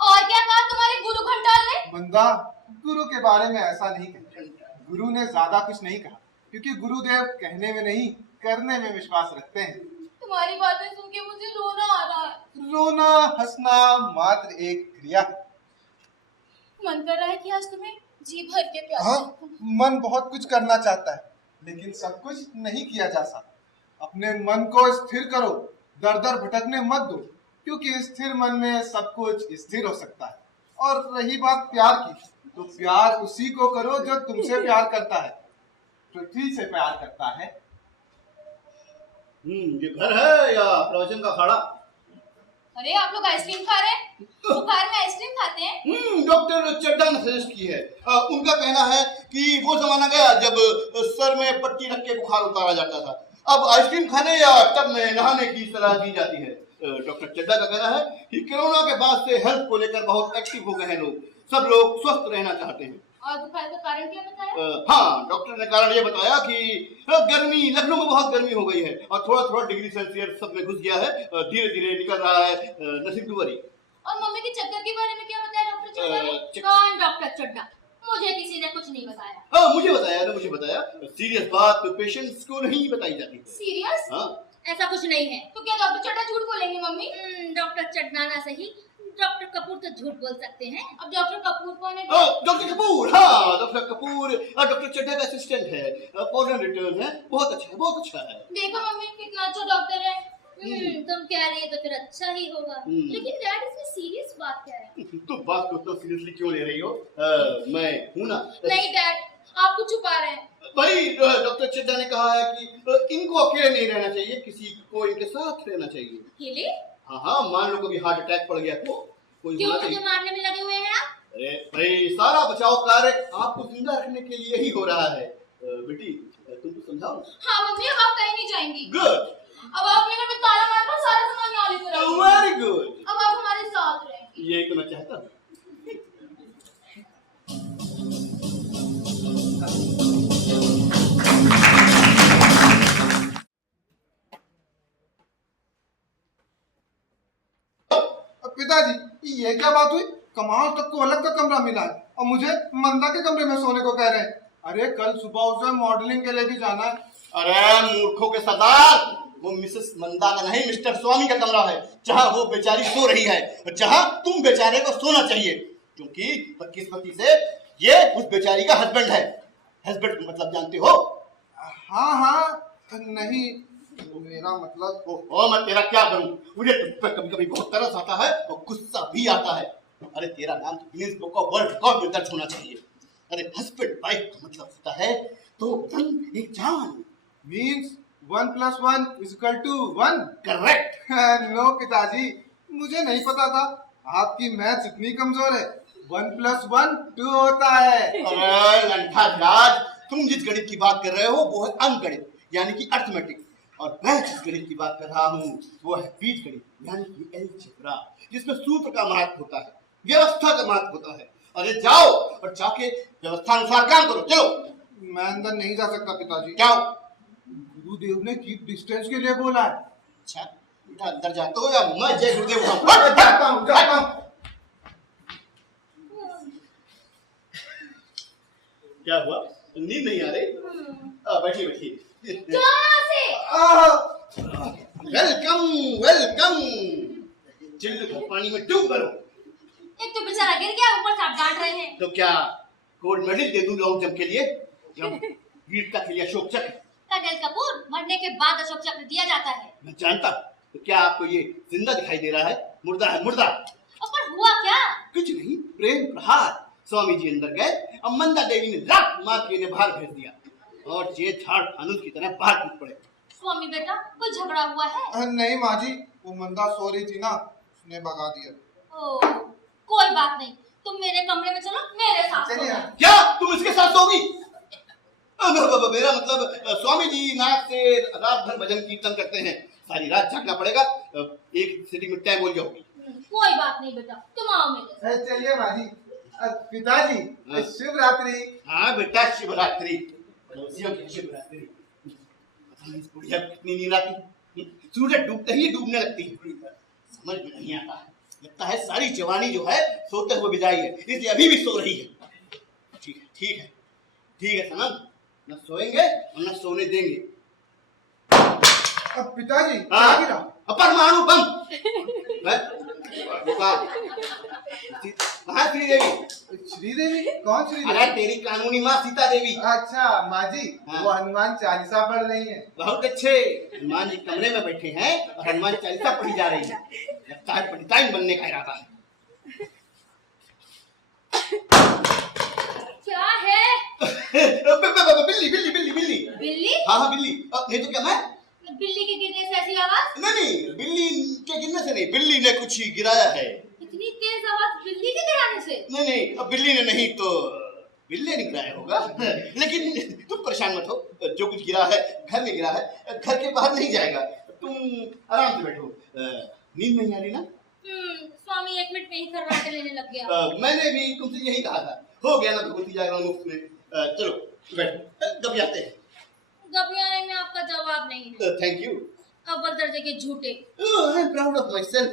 और क्या कहा तुम्हारे गुरु घंटाल ने? मंदा, गुरु के बारे में ऐसा नहीं कहा। गुरु ने ज्यादा कुछ नहीं कहा, क्योंकि गुरुदेव कहने में नहीं करने में विश्वास रखते हैं। तुम्हारी बातें सुन के मुझे रोना आ रहा है। रोना हंसना मात्र एक क्रिया है। मन कर रहा है कि आज तुम्हें जी भर के प्यार हाँ, करूं। मन बहुत कुछ करना चाहता है, लेकिन सब कुछ नहीं किया जा सकता। अपने मन को स्थिर करो, दर दर भटकने मत दो, क्योंकि स्थिर मन में सब कुछ स्थिर हो सकता है। और रही बात प्यार की, तो प्यार उसी को करो जो तुमसे प्यार करता है, पृथ्वी से प्यार करता है। ये घर है या प्रवचन का अखाड़ा? अरे आप लोग आइसक्रीम खा रहे हैं? बुखार में आइसक्रीम खाते हैं? डॉक्टर चड्डा ने सजेस्ट की है। उनका कहना है कि वो जमाना गया जब सर में पट्टी रख के बुखार उतारा जाता था। अब आइसक्रीम खाने या टब में नहाने की सलाह दी जाती है। डॉक्टर चड्डा का कहना है कि कोरोना के बाद से हेल्थ को लेकर बहुत एक्टिव हो गए हैं लोग। सब लोग स्वस्थ रहना चाहते हैं। और बुखार का कारण क्या बताया? हाँ, डॉक्टर ने कारण ये बताया कि गर्मी, लखनऊ में बहुत गर्मी हो गई है और थोड़ा थोड़ा डिग्री सेल्सियस सब में घुस गया है, धीरे धीरे निकल रहा है नसीब की वरी। और मम्मी के चक्कर के बारे में क्या बताया डॉक्टर चड्डा ने? कौन डॉक्टर चड्डा? मुझे किसी ने कुछ नहीं बताया। हाँ, मुझे बताया। सीरियस बात पेशेंट्स को नहीं बताई जाती। सीरियस? हाँ, ऐसा कुछ नहीं है। तो क्या डॉक्टर चड्डा झूठ बोलेंगे मम्मी? डॉक्टर चड्डा ना सही, डॉक्टर कपूर तो झूठ बोल सकते हैं। अब डॉक्टर कपूर कौन है? डॉक्टर कपूर, हाँ, डॉक्टर कपूर डॉक्टर चड्डा का असिस्टेंट है, फॉरेन रिटर्न है, बहुत अच्छा है। देखो मम्मी कितना अच्छा डॉक्टर है। तुम कह रही है तो फिर अच्छा ही होगा। लेकिन डैड इसमें सीरियस बात क्या है? तुम बात को तो सीरियसली क्यों ले रही हो? मैं हूं ना। नहीं डैड, आप कुछ छुपा रहे हैं। भाई डॉक्टर चड्डा ने कहा है कि इनको अकेले नहीं रहना चाहिए, किसी को इनके साथ रहना चाहिए। अकेले? हाँ, मान लो कभी हार्ट अटैक पड़ गया तो कोई क्यों होना मुझे चाहिए। मारने में लगे हुए हैं आप? अरे भाई, सारा बचाव कार्य आपको जिंदा रखने के लिए ही हो रहा है। बेटी तुमको समझाओ। हाँ मम्मी, अब आप कहीं नहीं जाएंगी। गुड, अब आप मेरे घर में ताला मारकर सारा सामान यहाँ लेकर आओगे। Very good. अब आप हमारे साथ रहेंगी। यही तो मैं चाहता हूँ। पिताजी ये क्या बात हुई? कमाल तक को अलग का कमरा मिला है और मुझे मंदा के कमरे में सोने को कह रहे हैं। अरे कल सुबह उसे मॉडलिंग के लिए भी जाना है। अरे मूर्खों के सरदार, वो मिसेस मंदा का नहीं, मिस्टर स्वामी का कमरा है, जहाँ वो बेचारी सो रही है और जहाँ तुम बेचारे को सोना चाहिए, क्योंकि बदकिस्मती से ये उस बेचारी का हस्बैंड है। हस्बैंड मतलब जानते हो? हाँ हाँ, नहीं मेरा मतलब। ओ मैं तेरा क्या करूं, मुझे तुम पे कभी कभी बहुत तरस आता है और गुस्सा भी आता है। अरे तेरा नाम तो Guinness book of world record में दर्ज होना चाहिए। अरे हस्बैंड वाइफ का मतलब होता है तो तन एक जान। मीन्स 1 + 1 = 1। करेक्ट। नो पिताजी, मुझे नहीं पता था आपकी मैथ्स इतनी कमजोर है। 1 + 1 2 होता है। अरे लंठा राज, तुम जिस गणित की बात कर रहे हो वो है अंकगणित यानी कि अर्थमेटिक, और मैं जिस गणित की बात कर रहा हूँ वो है बीजगणित यानी कि अलजेब्रा, जिसमें सूत्र का महत्व होता है, व्यवस्था का महत्व होता है। अरे जाओ और जाके व्यवस्था अनुसार काम करो, चलो। मैं अंदर नहीं जा सकता पिताजी। जाओ। गुरुदेव ने कीप डिस्टेंस के लिए बोला है। अच्छा बेटा अंदर जाते हो या मैं जय गुरुदेव जाता हूँ। क्या हुआ, नींद नहीं आ रही? बैठिए बैठिए। Welcome welcome. चिल्लू को पानी में डूब करो। एक तो बेचारा गिर गया, ऊपर से आप डांट रहे हैं। तो क्या गोल्ड मेडल दे दूं लॉन्ग जंप के लिए? जब वीरता के लिए अशोक चक्र। काजल कपूर, मरने के बाद अशोक चक्र दिया जाता है। मैं जानता। तो क्या आपको ये जिंदा दिखाई दे रहा है? मुर्दा है मुर्दा। पर हुआ क्या? कुछ नहीं, प्रेम प्रहार। स्वामी जी अंदर गए, अमंदा देवी ने लात मार के इन्हें बाहर भेज दिया और ये झाड़ फानूस की तरह बाहर कूद पड़े। स्वामी बेटा कोई झगड़ा हुआ है? नहीं माँ जी, वो मंदा सो रही थी ना, उसने भगा दिया। ओह, कोई बात नहीं, तुम मेरे कमरे में चलो, मेरे साथ सो चलिए। जाओ। क्या तुम इसके साथ सोगी? मेरा मतलब स्वामी जी नाक से रात भर भजन कीर्तन करते हैं, सारी रात जागना पड़ेगा, एक सिटिंग में टाइम बोल जाओगी। कोई बात नहीं बेटा, तुम आओ मेरे साथ। चलिए माँ जी। पिताजी शुभ रात्रि। हाँ बेटा शिवरात्रि, शिवरात्रि। पता नहीं इस बुढ़िया को कितनी नींद आती, सूरज डूबते ही डूबने लगती है, समझ में नहीं आता है। लगता है सारी जवानी जो है सोते हुए बिताई है, इसलिए अभी भी सो रही है। ठीक है ठीक है ठीक है सनम, न सोएंगे और न सोने देंगे। अब पिताजी क्या गिरा? परमाणु बम। कहाँ श्रीदेवी? श्रीदेवी? कौन श्रीदेवी? अरे तेरी कानूनी माँ सीता देवी। अच्छा माँ जी, हाँ। वो हनुमान चालीसा पढ़ रही है। बहुत अच्छे। हनुमान जी कमरे में बैठे हैं और हनुमान चालीसा पढ़ी जा रही है। लगता है पंडिताइन बनने का इरादा है। क्या है? बिल्ली बिल्ली बिल्ली बिल्ली। बिल्ली? हाँ हाँ बिल्ली। नहीं तो क्या मैं? बिल्ली के गिरने से ऐसी आवाज? नहीं बिल्ली के गिरने से नहीं, बिल्ली ने कुछ गिराया है। इतनी तेज आवाज बिल्ली के गिराने से? नहीं अब बिल्ली ने नहीं तो बिल्ली ने गिराया होगा। लेकिन तुम परेशान मत हो, जो कुछ गिरा है घर में गिरा है, घर के बाहर नहीं जाएगा। तुम आराम से बैठो। नींद नहीं आ रही ना? स्वामी 1 मिनट में ही खर्राटे लेने लग गया। मैंने भी तुमसे यही कहा था, हो गया ना भगवती जागरण मुफ्त में। चलो बैठो, कभी आते हैं। गपियाने में आपका जवाब नहीं है। Thank you. अव्वल दर्जे के झूठे। I am proud of my self.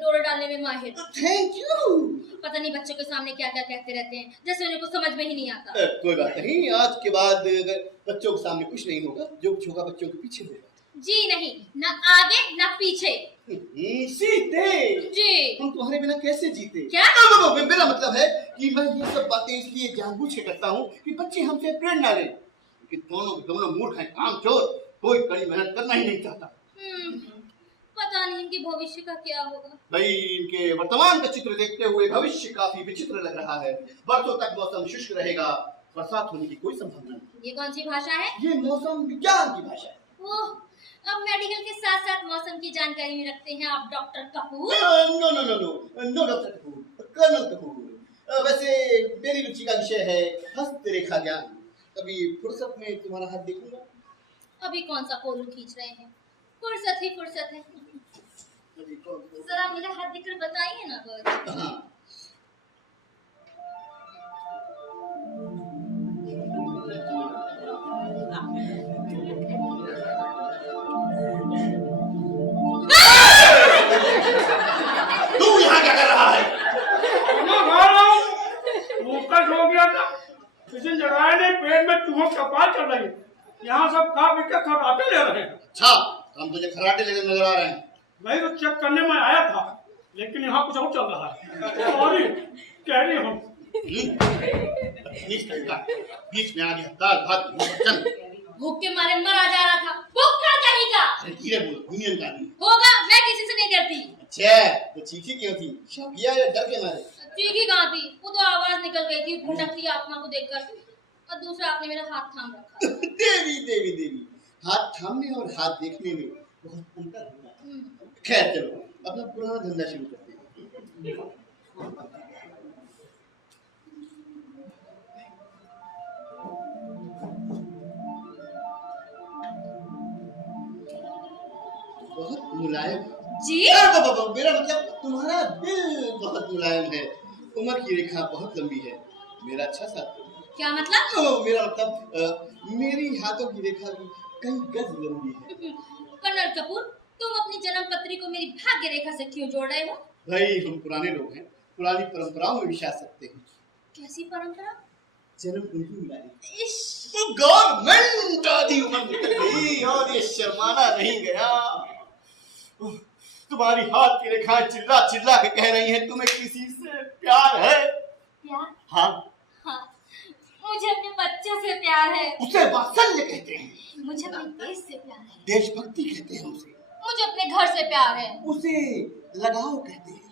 डोरे डालने में माहिर। Thank you. पता नहीं बच्चों के सामने क्या क्या कहते रहते हैं, जैसे उन्हें कुछ समझ में ही नहीं आता। कोई बात नहीं, आज के बाद अगर बच्चों के सामने कुछ नहीं होगा, जो कुछ होगा बच्चों के पीछे होगा। जी नहीं, न आगे न पीछे। सीते जी। हम तुम्हारे बिना कैसे जीते? क्या? मेरा मतलब है कि मैं ये सब बातें इसलिए जानबूझ के करता हूँ कि बच्चे हमसे प्रेरणा लें, कि दोनों मूर्ख हैं, कामचोर, कोई कड़ी मेहनत करना ही नहीं चाहता। पता नहीं इनके भविष्य का क्या होगा। भाई इनके वर्तमान का चित्र देखते हुए भविष्य काफी विचित्र लग रहा है। बरसों तक मौसम शुष्क रहेगा, बरसात होने की कोई संभावना नहीं। ये कौन सी भाषा है? ये मौसम विज्ञान की भाषा है। ओह, अब मेडिकल के साथ साथ मौसम की जानकारी भी रखते हैं आप doctor Kapoor. No no no no no doctor Kapoor, colonel Kapoor. वैसे मेरी रुचि का विषय है हस्तरेखा ज्ञान। कभी फुर्सत में तुम्हारा हाथ देखूंगा। अभी कौन सा कोलू खींच रहे हैं? फुर्सत ही फुर्सत है। जरा मेरा हाथ दिखकर बताइए ना कुछ। हाँ। तू यहाँ क्या कर रहा है? मैं खा रहा हूँ, भूखा सो गया था, किसी जगह ने पेट में चूहों कपाल चल रही है। यहाँ सब खा पी के खर्राटे ले रहे हैं। अच्छा, हम तुझे खर्राटे लेने नजर आ रहे हैं। मैं तो चेक करने में आया था, लेकिन यहाँ कुछ और चल रहा है। सॉरी, कह रही हूँ। बीच में आ गया दाल भात चल। भूख के मारे मरा जा रहा था, भूखा कहीं का। अरे धीरे बोल, यूनियन का आदमी होगा, मैं किसी से नहीं डरती। अच्छा, तो चीखी क्यों थी? शकिया या डर के मारे? चीखी कहाँ थी, वो तो आवाज निकल गई थी भुनकती आत्मा को देखकर। और दूसरा आपने मेरा हाथ थाम रखा। देवी देवी देवी, हाथ थामने और हाथ देखने में बहुत अंतर होता है। खैर चलो, अपना पुराना धंधा शुरू करते हैं। बहुत मुलायम जी? मेरा मतलब तुम्हारा दिल बहुत मुलायम है। उम्र की रेखा बहुत लंबी है। मेरा अच्छा साथ। क्या मतलब? मेरा मतलब मेरी हाथों की रेखा भी कई गज लंबी है। कर्नल कपूर, तुम अपनी जन्म पत्री को मेरी भाग्य रेखा से क्यों जोड़ रहे हो? भाई हम पुराने लोग हैं, पुरानी परंपराओं में विश्वास रखते हैं। कैसी परंपरा? जन्म कुंडली मिलाई। इश, गवर्नमेंट आधी उम्र निकल गई और ये शर्माना नहीं गया। तुम्हारी हाथ की रेखाएं चिल्ला चिल्ला के कह रही हैं तुम्हें किसी से प्यार है। प्यार? हाँ, हाँ, मुझे अपने बच्चे से प्यार है। उसे वात्सल्य कहते हैं। मुझे अपने देश से प्यार है। देशभक्ति कहते हैं उसे। मुझे अपने घर से प्यार है। उसे लगाव कहते हैं।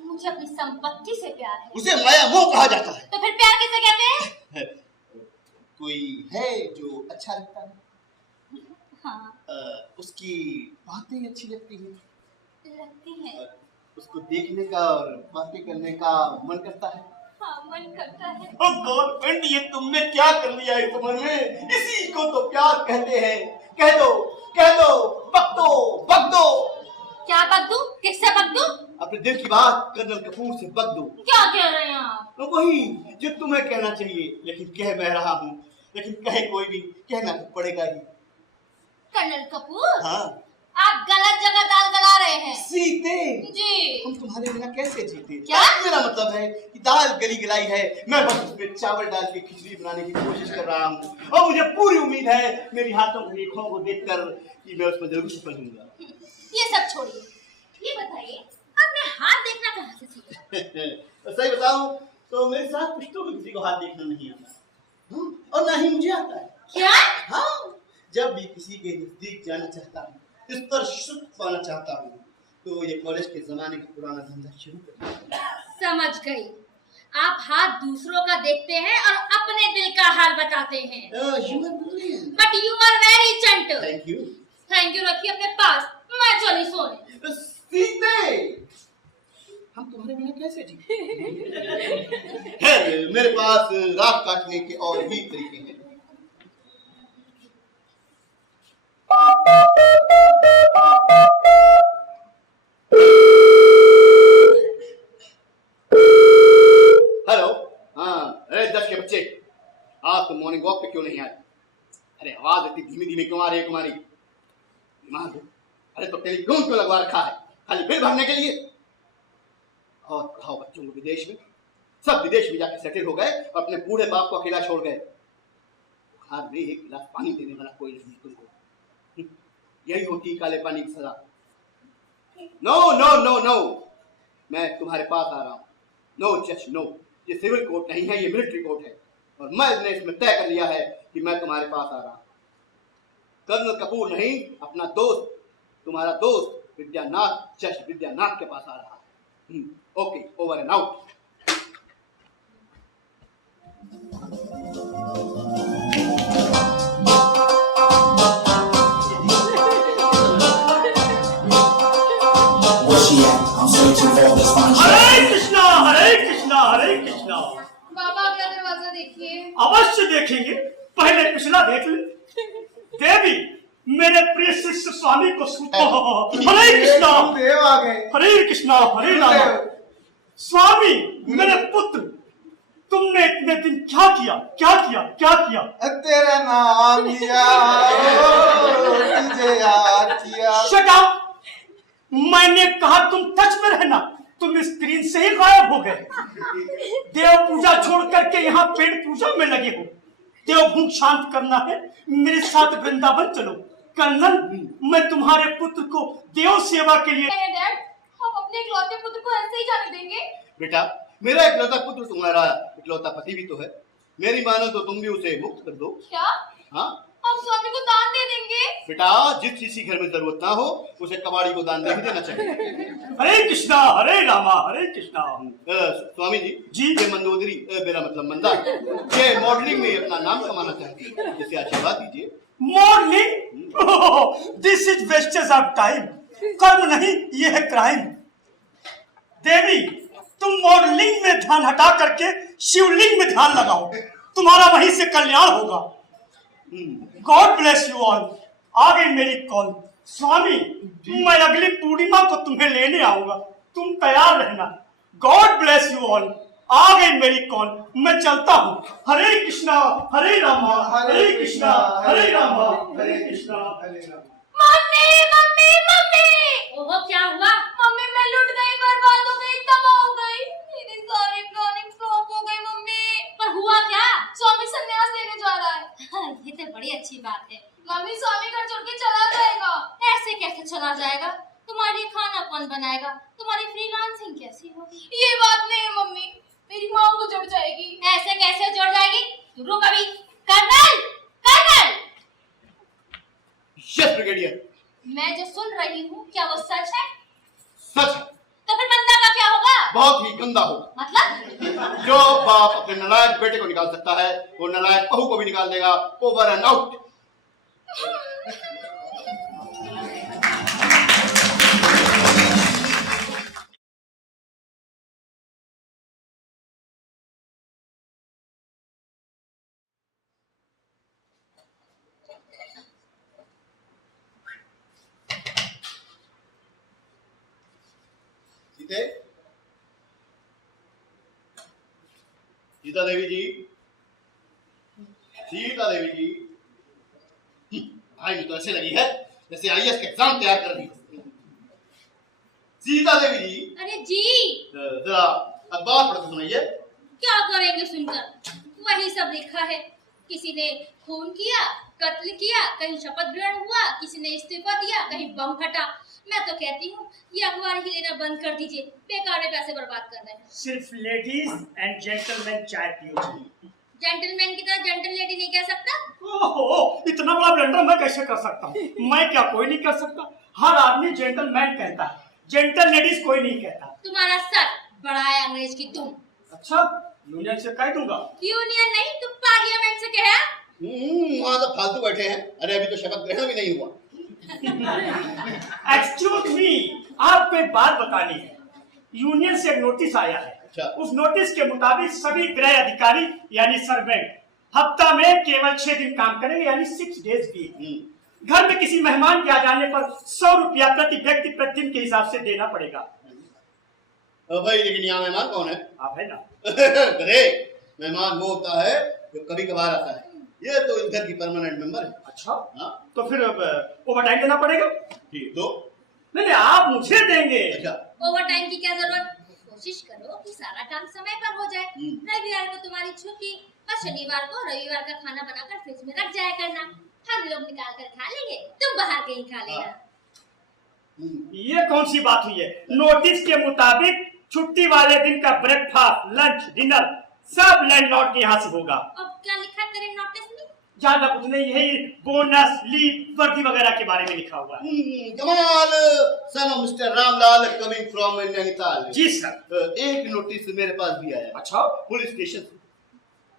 मुझे अपनी संपत्ति से प्यार है। उसे माया मोह कहा जाता है। तो फिर प्यार किसे कहते हैं? कोई है जो अच्छा लगता है, हाँ, उसकी बातें अच्छी लगती हैं, लगती है। उसको देखने का और बातें करने का मन करता है। हाँ, मन करता है। गवर्नमेंट, ये तुमने क्या कर लिया इस उम्र में? इसी को तो प्यार कहते हैं। कह दो, बक दो। क्या बक दूं? किससे बक दूं? अपने दिल की बात कर्नल कपूर से बक दो। क्या कह रहे हैं आप? तो वही जो तुम्हें कहना चाहिए, लेकिन कह मैं रहा हूँ, लेकिन कहे कोई भी, कहना तो पड़ेगा ही। कर्नल कपूर, हाँ, आप गलत जगह दाल गला रहे हैं। सीते, जी। हम तुम्हारे बिना कैसे जीते? क्या? मेरा मतलब है कि दाल गली गलाई है, मैं बस उसमें चावल डाल के खिचड़ी बनाने की कोशिश कर रहा हूँ और मुझे पूरी उम्मीद है मेरी हाथों की रेखाओं को देखकर कि मैं उसमें जरूर सफल होऊंगा। ये सब छोड़िए, ये बताइए आपने हाथ देखना कहाँ से सीखा? तो सही बताऊं तो मेरे साथ पुश्तों में किसी को हाथ देखना नहीं आता। और ना ही मुझे आता है। क्या? हाँ, जब भी किसी के नजदीक जाना चाहता हूँ, इस पर सुख पाना चाहता हूँ, तो ये कॉलेज के जमाने का पुराना धंधा शुरू करता हूँ। समझ गई, आप हाथ दूसरों का देखते हैं और अपने दिल का हाल बताते हैं। You are brilliant. But you are very चंट। Thank you. थैंक यू रखिए अपने पास, मैं चली सोने। सीते, हम तुम्हारे बिना कैसे जीते? है, मेरे पास रात काटने के और भी तरीके हैं। हेलो, हाँ, अरे 10 के बच्चे, आज तुम मॉर्निंग वॉक पे क्यों नहीं आए? अरे आवाज इतनी धीमी धीमी क्यों आ रही है तुम्हारी? दिमाग है? अरे तो टेलीफोन क्यों लगवा रखा है? खाली बिल भरने के लिए? और पढ़ाओ बच्चों को विदेश में, सब विदेश में जाके सेटल हो गए और अपने बूढ़े बाप को अकेला छोड़ गए। बुखार में एक गिलास पानी देने वाला कोई नहीं तुमको। यही होती काले पानी की सजा। नो नो नो नो, मैं तुम्हारे पास आ रहा हूँ। नो जज नो, ये सिविल कोर्ट नहीं है, ये मिलिट्री कोर्ट है और मैंने इसमें तय कर लिया है कि मैं तुम्हारे पास आ रहा हूँ। कर्नल कपूर नहीं, अपना दोस्त, तुम्हारा दोस्त विद्यानाथ, जज विद्यानाथ के पास आ रहा है। Okay, over and out. Where she at? I'm searching for this fine shit. हरे कृष्णा, हरे कृष्णा, हरे कृष्णा। बाबा अगला दरवाजा देखिए। अवश्य देखेंगे, पहले पिछला देख ले। देवी, मेरे प्रिय शिष्य स्वामी को हरे कृष्णा, गुरुदेव आ गए। हरे कृष्णा, हरे राम। स्वामी, मेरे पुत्र, तुमने इतने दिन क्या किया, क्या किया, क्या किया? तेरा नाम लिया, तुझे याद किया। Shut up! मैंने कहा तुम टच में रहना, तुम स्क्रीन से ही गायब हो गए। देव पूजा छोड़ करके यहाँ पेड़ पूजा में लगे हो। देव भूख शांत करना है, मेरे साथ वृंदावन चलो। कर्नल, मैं तुम्हारे पुत्र को देव सेवा के लिए। डैड, हम अपने इकलौते पुत्र को ऐसे ही जाने देंगे? बेटा, मेरा इकलौता पुत्र तुम्हारा इकलौता पति भी तो है। मेरी मानो तो तुम भी उसे मुक्त कर दो। क्या हाँ, हम स्वामी को दान दे देंगे? बेटा, जिस किसी घर में जरूरत ना हो उसे कबाड़ी को दान दे ही देना चाहिए। हरे कृष्णा, हरे रामा, हरे कृष्णा। स्वामी जी, ये मंदोदरी, मेरा मतलब मंदा, ये मॉडलिंग में अपना नाम कमाना चाहती है, इसे आशीर्वाद दीजिए। Modelling? This is wastage of time. कर्म नहीं, ये है क्राइम। देवी, तुम मॉडलिंग में ध्यान हटा करके शिवलिंग में ध्यान लगाओ, तुम्हारा वहीं से कल्याण होगा। God bless you all. आ गई मेरी कॉल। स्वामी, मैं अगली पूर्णिमा को तुम्हें लेने आऊंगा, तुम तैयार रहना। God bless you all. आ गई मेरी कॉल, मैं चलता हूँ। Hare Krishna, Hare Rama, Hare Krishna, Hare Rama, Hare Krishna, Hare Rama. Mummy, mummy, mummy! ओहो, क्या हुआ? मम्मी, मैं लुट गई, बर्बाद हो गई, तबाह हो गई। मेरी सारी प्लानिंग फ्लॉप हो गई मम्मी। पर हुआ क्या? स्वामी संन्यास लेने जा रहा है। ये तो बड़ी अच्छी बात है। मम्मी, स्वामी घर छोड़ के चला जाएगा। ऐसे कैसे चला जाएगा? तुम्हारे लिए खाना कौन बनाएगा? तुम्हारी फ्रीलांसिंग कैसी होगी? ये बात नहीं है मम्मी, मेरी माँ को जुड़ जाएगी। ऐसे कैसे जुड़ जाएगी? रुक अभी। Colonel, colonel! Yes brigadier. मैं जो सुन रही हूँ, क्या वो सच है? सच है। तो फिर मंदा का क्या होगा? बहुत ही गंदा होगा। मतलब? जो बाप अपने नालायक बेटे को निकाल सकता है, वो नालायक बहू को भी निकाल देगा। Over and out. Sita Devi ji, Sita Devi ji, आई तो ऐसे लगी है जैसे आईएएस का एग्जाम तैयार कर रही हो। सीता देवी जी, अरे जी, जरा अखबार पढ़ के सुनाइए। क्या करेंगे सुनकर? वही सब लिखा है। किसी ने खून किया, कत्ल किया, कहीं शपथ ग्रहण हुआ, किसी ने इस्तीफा दिया, कहीं बम फटा। मैं तो कहती हूँ ये अखबार ही लेना बंद कर दीजिए, बेकार में पैसे बर्बाद कर रहे हैं। सिर्फ लेडीज एंड जेंटलमैन चाय पियो। जेंटलमैन की तरह जेंटल लेडी नहीं कह सकता? ओहो, इतना बड़ा ब्लंडर मैं कैसे कर सकता हूँ? मैं क्या, कोई नहीं कर सकता? हर आदमी जेंटलमैन कहता है, जेंटल लेडीज कोई नहीं कहता। तुम्हारा सर बड़ा है अंग्रेज की तुम। अच्छा, यूनियन से कह दूंगा। यूनियन नहीं, तुम पार्लियामेंट से कहा। वहाँ तो फालतू बैठे हैं। अरे अभी तो शपथ ग्रहण भी नहीं हुआ। एक्सक्यूज मी, आपको एक बात बतानी है। यूनियन से एक नोटिस आया है। अच्छा। उस नोटिस के मुताबिक सभी गृह अधिकारी यानी सर्वेंट हफ्ता में केवल 6 दिन काम करेंगे, यानी 6 days वीक। घर में किसी मेहमान के आ जाने पर 100 रुपया प्रति व्यक्ति प्रतिदिन के हिसाब से देना पड़ेगा। भाई, लेकिन यहाँ मेहमान कौन है? आप है ना? अरे मेहमान वो होता है जो कभी कभार आता है। ये तो इस घर की परमानेंट मेंबर है। अच्छा, हाँ? तो फिर ओवर टाइम देना पड़ेगा? ठीक, तो नहीं, आप मुझे देंगे। अच्छा, ओवर टाइम की क्या जरूरत? कोशिश करो कि सारा काम समय पर हो जाए। रविवार को तुम्हारी छुट्टी और शनिवार को रविवार का खाना बनाकर फ्रिज में रख जाया करना। हम लोग निकाल कर खा लेंगे, तुम बाहर कहीं खा लेना। ये कौन सी बात हुई है? नोटिस के मुताबिक छुट्टी वाले दिन का ब्रेकफास्ट, लंच, डिनर सब लैंडलॉर्ड के यहाँ से होगा। अब क्या लिखा तेरे नोटिस में? ज्यादा कुछ नहीं, यही बोनस, लीव, वर्दी वगैरह के बारे में लिखा हुआ है। Kamal, son of mister Ramlal coming from Nainital. जी सर। एक नोटिस मेरे पास भी आया। अच्छा, पुलिस स्टेशन से।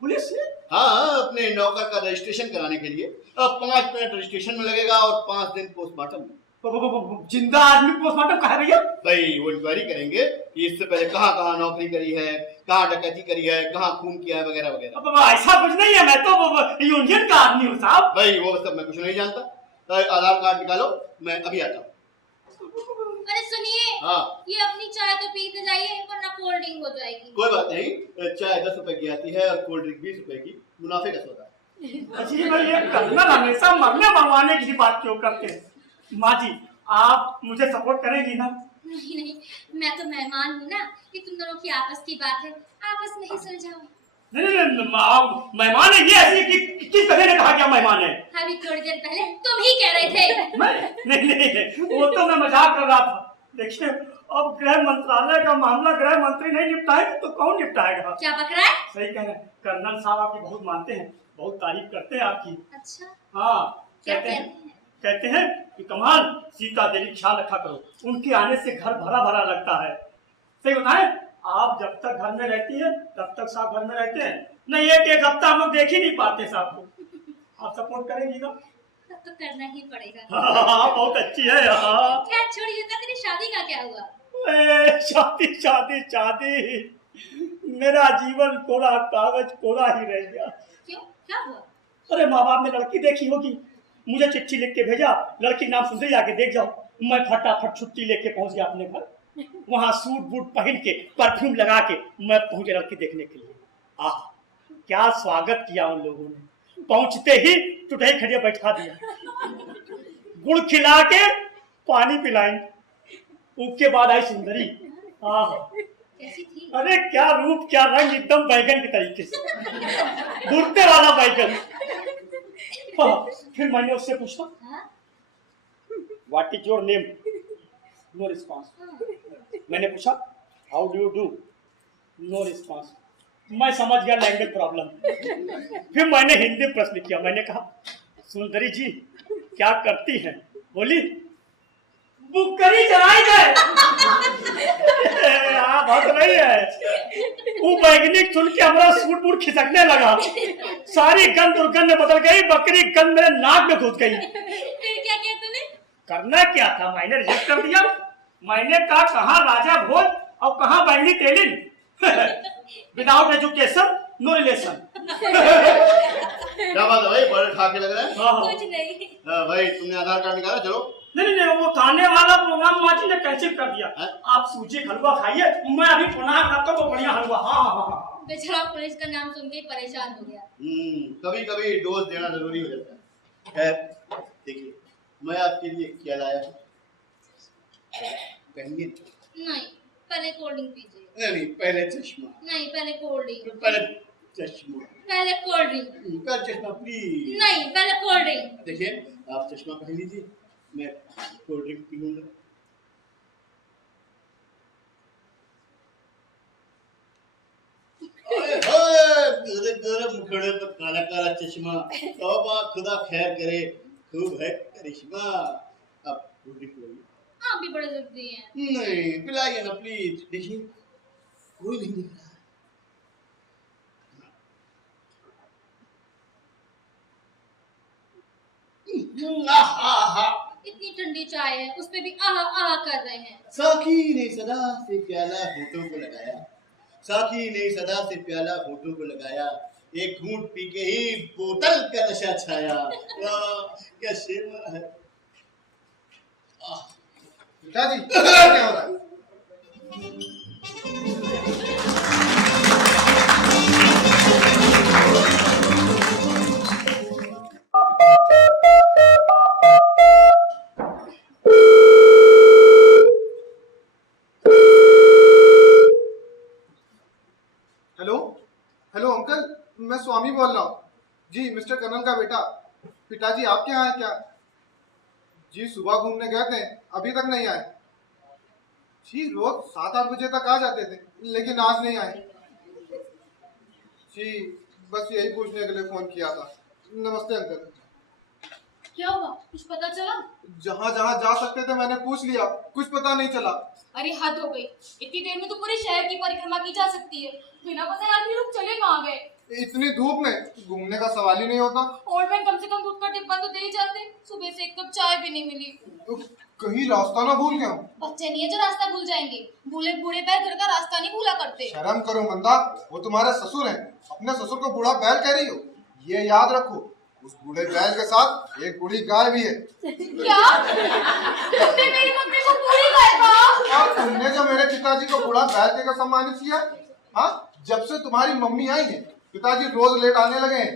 पुलिस ने? हाँ, अपने नौकर का रजिस्ट्रेशन कराने के लिए। अब 5 मिनट रजिस्ट्रेशन में लगेगा और 5 दिन पोस्टमार्टम में। जिंदा आदमी पोस्टमार्टम कहा है भैया? भाई, वो इंक्वायरी करेंगे कि इससे पहले कहाँ कहाँ नौकरी करी है, कहाँ डकैती करी है, कहाँ खून किया है, वगैरह वगैरह। ऐसा कुछ नहीं है, मैं तो यूनियन का आदमी हूँ साहब। भाई, वो सब मैं कुछ नहीं जानता। आधार कार्ड निकालो, मैं अभी आता हूँ। अरे सुनिए, हाँ ये अपनी चाय तो पीते जाइए वरना कोल्ड ड्रिंक हो जाएगी। कोई बात नहीं, चाय 10 रुपए की आती है और कोल्ड ड्रिंक 20 रुपए की, मुनाफे का सौदा है। अजीब है, ये कर्नल हमेशा मरने मरवाने की बात क्यों करते हैं? माँ जी, आप मुझे सपोर्ट करेंगी ना? नहीं नहीं, मैं तो मेहमान हूँ ना, कि तुम दोनों की आपस की बात है, आपस में ही सुलझाओ। नहीं नहीं, आप मेहमान है, ये ऐसी किस तरह ने कहा क्या मेहमान है? अभी थोड़ी देर पहले तुम ही कह रहे थे। नहीं नहीं, वो तो मैं मजाक कर रहा था। देखिए, अब गृह मंत्रालय का मामला गृह मंत्री नहीं निपटाएगा तो कौन निपटाएगा? क्या बक रहा है? सही कह रहे हैं, कर्नल साहब आपकी बहुत मानते हैं, बहुत तारीफ करते हैं आपकी। अच्छा, हाँ, क्या कहते हैं कि कमाल, सीता देवी ख्याल रखा करो, उनके आने से घर भरा भरा लगता है। सही बताएं, आप जब तक घर में रहती है तब तक साहब घर में रहते हैं, नहीं एक हफ्ता हम लोग देख ही नहीं पाते साहब को। आप सपोर्ट करेंगी ना? तो करना ही पड़ेगा। हाँ, बहुत अच्छी है। हाँ, क्या छोड़िए ना, तेरी शादी का क्या हुआ? शादी शादी शादी, मेरा जीवन कोरा कागज कोरा ही रह गया। क्यों, क्या हुआ? अरे माँ बाप ने लड़की देखी होगी, मुझे चिट्ठी लिख के भेजा, लड़की नाम सुंदरी, आके देख जाओ। मैं फटाफट छुट्टी लेके पहुंच गया अपने घर, वहां सूट बूट पहन के परफ्यूम लगा के मैं पहुंचे लड़की देखने के लिए। आह, क्या स्वागत किया उन लोगों ने, पहुंचते ही टुटाई खड़िया बैठा दिया, गुड़ खिला के पानी पिलाई, उसके बाद आई सुंदरी। आह, कैसी थी? अरे क्या रूप क्या रंग, एकदम बैगन के तरीके से, भुरते वाला बैगन। फिर मैंने उससे पूछा, what is your name? No response. मैंने पूछा, how do you do? No response. मैं समझ गया लैंग्वेज प्रॉब्लम। फिर मैंने हिंदी प्रश्न किया, मैंने कहा, सुंदरी जी क्या करती हैं? बोली, बुकरी जलाई जाए। हाँ, बात नहीं है। वो वैज्ञानिक सुन के हमारा सूट बूट खिसकने लगा, सारी गंध दुर्गंध में बदल गई, बकरी गंध मेरे नाक में घुस गई। फिर क्या किया तूने? करना क्या था, मैंने रिजेक्ट कर दिया। मैंने कहा, कहाँ राजा भोज और कहाँ बैंगनी तेलिन। Without education no relation. क्या बात है भाई, बड़े ठाके लग रहे हैं। कुछ नहीं। भाई तुमने आधार कार्ड निकाला, चलो। नहीं नहीं, वो खाने वाला प्रोग्राम माँ जी ने कैंसिल कर दिया। है? आप सूजी हलवा खाइए, मैं अभी पुनः खाता हूँ बढ़िया हलवा। हाँ हाँ हाँ। बेचारा पुलिस का नाम सुन के परेशान हो गया। कभी कभी डोज देना जरूरी हो जाता है। देखिए, मैं आपके लिए क्या लाया हूँ, पहनिए। नहीं, पहले कोल्ड ड्रिंक पीजिए। नहीं, पहले चश्मा। नहीं, पहले कोल्ड ड्रिंक। पहले चश्मा। पहले कोल्ड ड्रिंक। पहले चश्मा प्लीज। नहीं, पहले कोल्ड ड्रिंक। देखिए, आप चश्मा पहन लीजिए, मैं कोल्ड ड्रिंक पीऊंगा। गरम मुखड़े पर काला काला चश्मा, तौबा खुदा खैर करे, खूब है करिश्मा। अब कोल्ड ड्रिंक पिलाइए। आप भी बड़े जल्दी हैं। नहीं, पिलाइए ना प्लीज। देखिए, कोई नहीं दिख रहा। इतनी ठंडी चाय है, उस पे भी आहा आहा कर रहे हैं। साकी ने सदा से प्याला होठों को लगाया, साकी ने सदा से प्याला होठों को लगाया, एक घूंट पी के ही बोतल का नशा छाया। वाह क्या शेर है। बेटा जी, क्या हो रहा है? हेलो हेलो अंकल, मैं स्वामी बोल रहा हूँ जी, मिस्टर कर्नल का बेटा। पिताजी आपके यहाँ है क्या? जी सुबह घूमने गए थे, अभी तक नहीं आए। जी रोज 7-8 बजे तक आ जाते थे, लेकिन आज नहीं आए। जी बस यही पूछने के लिए फोन किया था। नमस्ते अंकल। क्या हुआ, कुछ पता चला? जहाँ जहाँ जा सकते थे मैंने पूछ लिया, कुछ पता नहीं चला। अरे हद हो गई, इतनी देर में तो पूरे शहर की परिक्रमा की जा सकती है, बिना पता आदमी लोग चले कहाँ गए। इतनी धूप में घूमने का सवाल ही नहीं होता। ओल्ड मैन कम से कम दूध का डिब्बा तो दे ही जाते, सुबह से एक कप चाय भी नहीं मिली। तो कहीं रास्ता ना भूल गया हूँ। बच्चे नहीं है जो रास्ता भूल जाएंगे, भूले बूढ़े पैर घर का रास्ता नहीं भूला करते। शर्म करो मंदा, वो तुम्हारे ससुर हैं। अपने ससुर को बूढ़ा बैल कह रही हो? ये याद रखो, उस बूढ़े बैल के साथ एक बूढ़ी गाय भी है। क्या तुमने मेरी मम्मी को बूढ़ी गाय कहा? और तुमने जो मेरे पिताजी को बूढ़ा बैल कहकर सम्मानित किया, हाँ, जब से तुम्हारी मम्मी आई है पिताजी रोज लेट आने लगे हैं।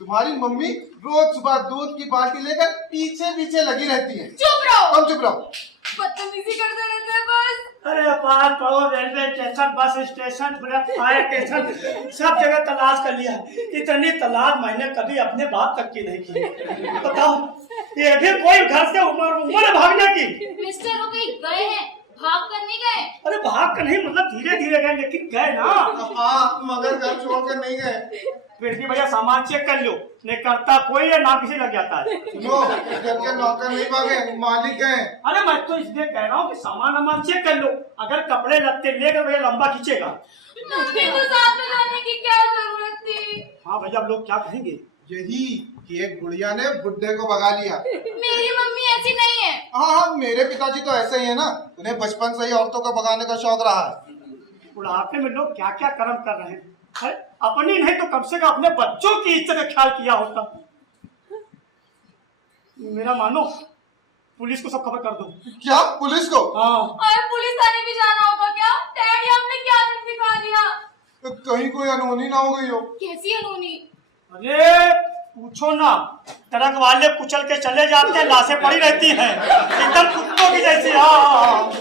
तुम्हारी मम्मी रोज सुबह दूध की बाल्टी लेकर पीछे पीछे लगी रहती है। चुप रहो। तुम चुप रहो। बदतमीजी करते रहते हैं बस। अरे पास पड़ो, railway station, bus station, fire station, सब जगह तलाश कर लिया। इतनी तलाश मैंने कभी अपने बाप तक की नहीं की। बताओ, ये भी कोई घर से उम्र भागने की? मिस्टर वो कहीं गए हैं, भाग कर नहीं गए। अरे भाग कर नहीं, मतलब धीरे धीरे गए, लेकिन गए ना। हाँ, मगर घर छोड़कर नहीं गए। फिर भी भैया सामान चेक कर लो, नहीं करता कोई है ना किसी लग जाता है। नो, घर के नौकर नहीं भागे, मालिक गए। अरे मैं तो इसलिए कह रहा हूँ कि सामान चेक कर लो, अगर कपड़े लत्ते लेकर भैया लंबा खींचेगा। मम्मी को साथ में जाने की क्या जरूरत थी? हाँ भैया, अब लोग क्या कहेंगे? यही कि एक बुढ़िया ने बुड्ढे को भगा लिया। मेरी मम्मी ऐसी नहीं है। हाँ, मेरे पिताजी तो ऐसे ही है ना, उन्हें बचपन से ही औरतों को भगाने का शौक रहा है। बुढ़ापे में लोग क्या क्या कर्म कर रहे हैं। अरे अपनी नहीं तो कम से कम अपने बच्चों की इज्जत का ख्याल किया होता। मेरा मानो, पुलिस को सब खबर कर दो। क्या पुलिस को? हाँ। और पुलिस थाने भी जाना होगा क्या? डैडी हमने क्या दिन दिखा दिया? कहीं कोई अनहोनी ना हो गई हो। कैसी अनहोनी? अरे पूछो ना, ट्रक वाले कुचल के चले जाते हैं, लाशें पड़ी रहती हैं एकदम कुत्तों की जैसी। हाँ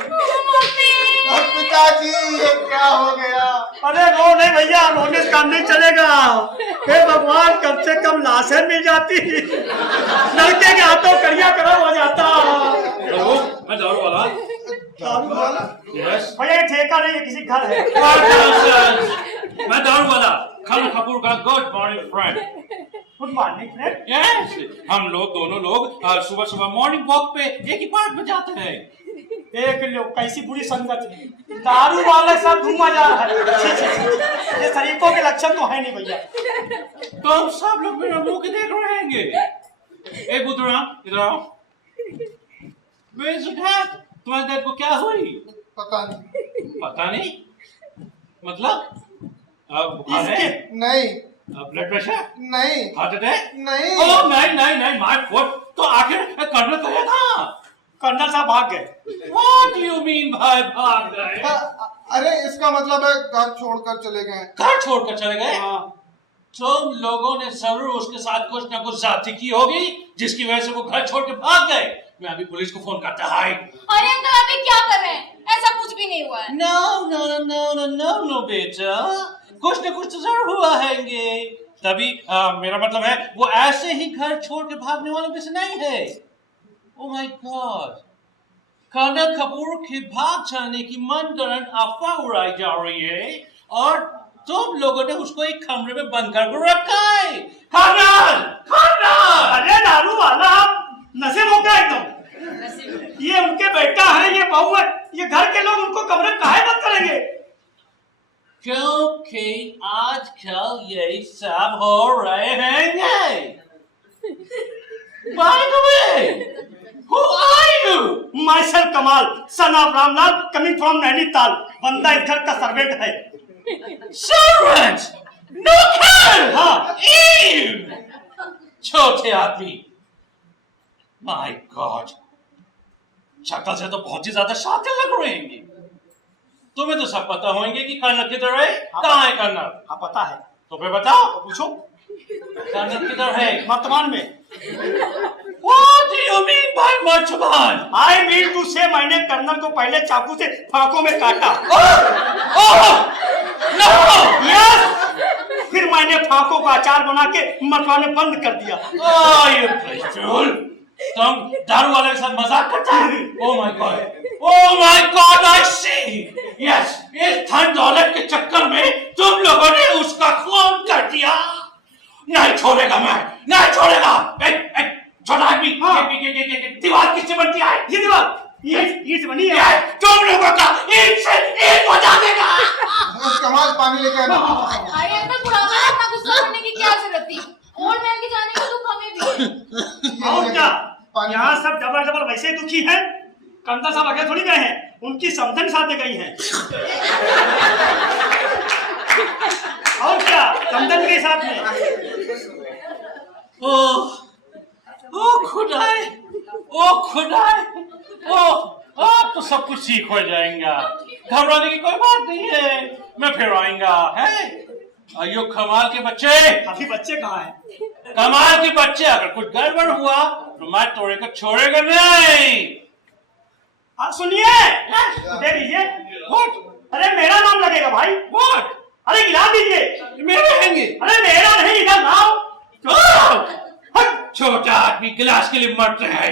पिताजी, ये क्या हो गया? अरे रो नहीं भैया, रोने से काम नहीं चलेगा। हे भगवान, कम से कम लाशें मिल जाती, लड़के के हाथों करिया करम हो जाता। मैं दारू वाला। दारू वाला? भैया ये ठेका नहीं है, किसी घर है। मैं दारू वाला, खाना कपूर का good morning friend. Good morning friend. Yes, हम लोग दोनों लोग सुबह सुबह मॉर्निंग वॉक पे एक ही पार्क में जाते हैं। देख लो कैसी बुरी संगत है, दारू वाले साथ घूमा जा रहा है। ये शरीफों के लक्षण तो है नहीं भैया। तो हम सब लोग मेरे मुंह के देख रहे हैं। ए बुद्धरा, इधर आओ। तुम्हारे दर्द को क्या हुई? पता नहीं। पता नहीं मतलब? अब बुखार है? नहीं। Blood pressure? नहीं। Heart attack? नहीं। ओह नहीं, माय गॉड। तो आखिर कर्नल कहा था? कर्नल साहब भाग गए। What do you mean भाई भाग गए? अरे इसका मतलब है घर छोड़कर चले गए। घर छोड़कर चले गए? हाँ। तुम लोगों ने जरूर उसके साथ कुछ ना कुछ ज्यादती की होगी, जिसकी वजह से वो घर छोड़ के भाग गए। मैं अभी पुलिस को फोन करता। हाय। अरे अंकल, आप ये क्या कर रहे हैं? ऐसा कुछ भी नहीं हुआ है। नो बेटा, कुछ ना कुछ तो जरूर हुआ है। तभी मेरा मतलब है वो ऐसे ही घर छोड़ के भागने वालों में से नहीं है। Oh my God! Colonel Kapoor के भाग जाने की मनगढ़ंत अफवाह उड़ाई जा रही है और तुम लोगों ने उसको एक कमरे में बंद कर रखा है। कर्नल! अरे दारू वाला, नशे में हो गया एकदम। ये उनके बेटा है, ये बहू है, ये घर के लोग उनको कमरे में काहे बंद करेंगे? क्योंकि आजकल ये सब हो रहे हैं। By the way, who are you? Myself Kamal, son of Ramlal, coming from Nainital. बंदा इस घर का सर्वेंट है। Servant? नौकर? हाँ। छोटे आदमी। My God, शक्ल से तो बहुत ही ज्यादा शातिर लग रहे हैं। तुम्हें तो सब पता होंगे कि कर्नल किधर है? कहाँ है कर्नल? हाँ पता है। तो फिर बताओ। तो पूछो। कर्नल किधर है? वर्तमान में। What do you mean by वर्तमान? I mean to say, मैंने कर्नल को पहले चाकू से फांकों में काटा। No! Yes! फिर मैंने फांकों का अचार बना के मरवाने बंद कर दिया। You fool! तुम दारू वाले के साथ मजाक करता है? Oh my God! I see! Yes! इस धन दौलत के चक्कर में तुम लोगों ने उसका खून कर दिया। नहीं छोड़ेगा मैं, नहीं छोड़ेगा। छोटा आदमी, दीवार किससे बनती है? ये दीवार ईंट से बनी है। तुम लोगों का ईंट से ईंट बजा देगा। कमाल, पानी लेके आना। अरे अंकल, बुढ़ापे में इतना गुस्सा करने की क्या जरूरत थी? ओल्ड मैन के जाने का दुख हमें भी है। और क्या, यहाँ सब डबल वैसे ही दुखी हैं। कर्नल साहब आगे थोड़ी गए हैं, उनकी समधन साथ गई हैं। और क्या, समधन के साथ में। Oh ठीक हो जाएगा, घबराने की कोई बात नहीं है, मैं फिर आऊंगा है। अयो कमाल के बच्चे, अभी बच्चे कहाँ हैं? कमाल के बच्चे, अगर कुछ गड़बड़ हुआ तो मैं तोड़े को छोड़ेगा नहीं। आप सुनिए, दे दीजिए। What? अरे मेरा नाम लगेगा भाई। What? अरे गिरा दीजिए। मेरे रहेंगे। अरे मेरा नहीं, इधर लाओ। छोटा आदमी गिलास के लिए मरते हैं।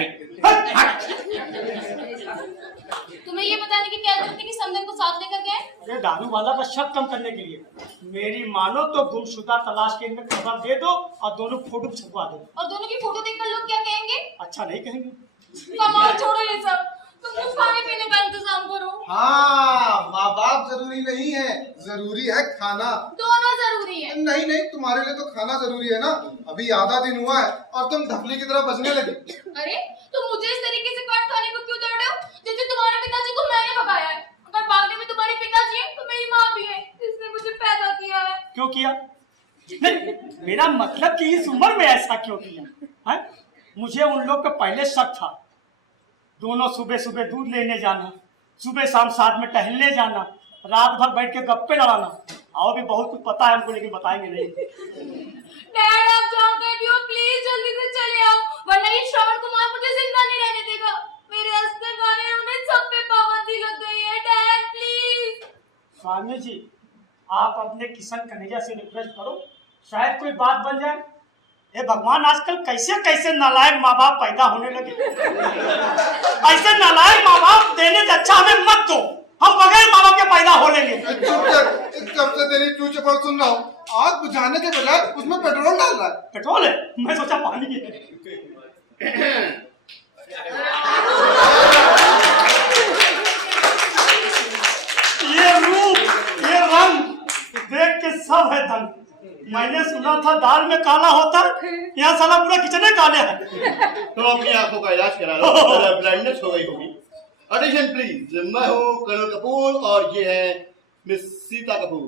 तुम्हें ये बताने की क्या जरूरत है कि समदन को साथ लेकर गए? ये दारू वाला का शक कम करने के लिए। मेरी मानो तो गुमशुदा तलाश केंद्र में खबर दे दो और दोनों फोटो छपवा दो। और दोनों की फोटो देखकर लोग क्या कहेंगे? अच्छा नहीं कहेंगे? कमाल, छोड़ो ये सब, तुम कुछ खाने पीने का इंतजाम करो। हाँ, माँ बाप जरूरी नहीं है, जरूरी है खाना। दोनों जरूरी है। नहीं नहीं, तुम्हारे लिए तो खाना जरूरी है ना। अभी आधा दिन हुआ है और तुम ढपली की तरह बजने लगी। अरे तुम मुझे इस तरीके से काट खाने को क्यों दौड़ रहे हो? जैसे तुम्हारे पिताजी को मैंने भगाया है। अगर भागने में तुम्हारे पिताजी है तो मेरी माँ भी है, जिसने मुझे पैदा किया है। क्यों किया? नहीं, मेरा मतलब कि इस उम्र में ऐसा क्यों किया है? मुझे उन लोग पे पहले शक था। दोनों सुबह सुबह दूध लेने जाना, सुबह शाम साथ में टहलने जाना, रात भर बैठ के गप्पे लड़ाना। और भी बहुत कुछ पता है हमको, लेकिन बताएंगे नहीं। डैड, आप जहाँ कहीं भी हो प्लीज जल्दी से चले आओ, वरना ये श्रवण कुमार मुझे जिंदा नहीं रहने देगा। मेरे हंसते गाने उन्हें सब पे पाबंदी लग गई है। Dad please. स्वामी जी, आप अपने किशन कन्हैया से रिक्वेस्ट करो, शायद कोई बात बन जाए। ये भगवान, आजकल कैसे कैसे नालायक माँ बाप पैदा होने लगे। ऐसे नालायक माँ बाप देने से अच्छा हमें मत दो, हम बगैर माँ बाप के पैदा हो लेंगे। कब से तेरी चूचे पर सुन रहा हूँ, आग बुझाने के बजाय उसमें पेट्रोल डाल रहा है। पेट्रोल है? मैं सोचा पानी है। ये रूप, ये रंग देख के सब है धन। मैंने सुना था दाल में काला होता, यहाँ साला पूरा किचन में काले है। तो अपनी आंखों का इलाज करा लो, ब्लाइंडनेस हो गई होगी। अटेंशन प्लीज, मैं हूँ कर्नल कपूर और ये है मिस सीता कपूर।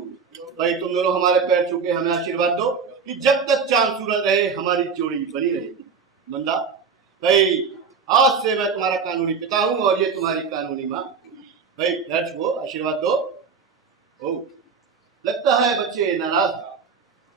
भाई तुम दोनों हमारे पैर छू के हमें आशीर्वाद दो कि जब तक चांद सूरज रहे हमारी जोड़ी बनी रहे। बंदा भाई, आज से मैं तुम्हारा कानूनी पिता हूँ और ये तुम्हारी कानूनी माँ। भाई पैर छुओ, आशीर्वाद दो। ओ, लगता है बच्चे नाराज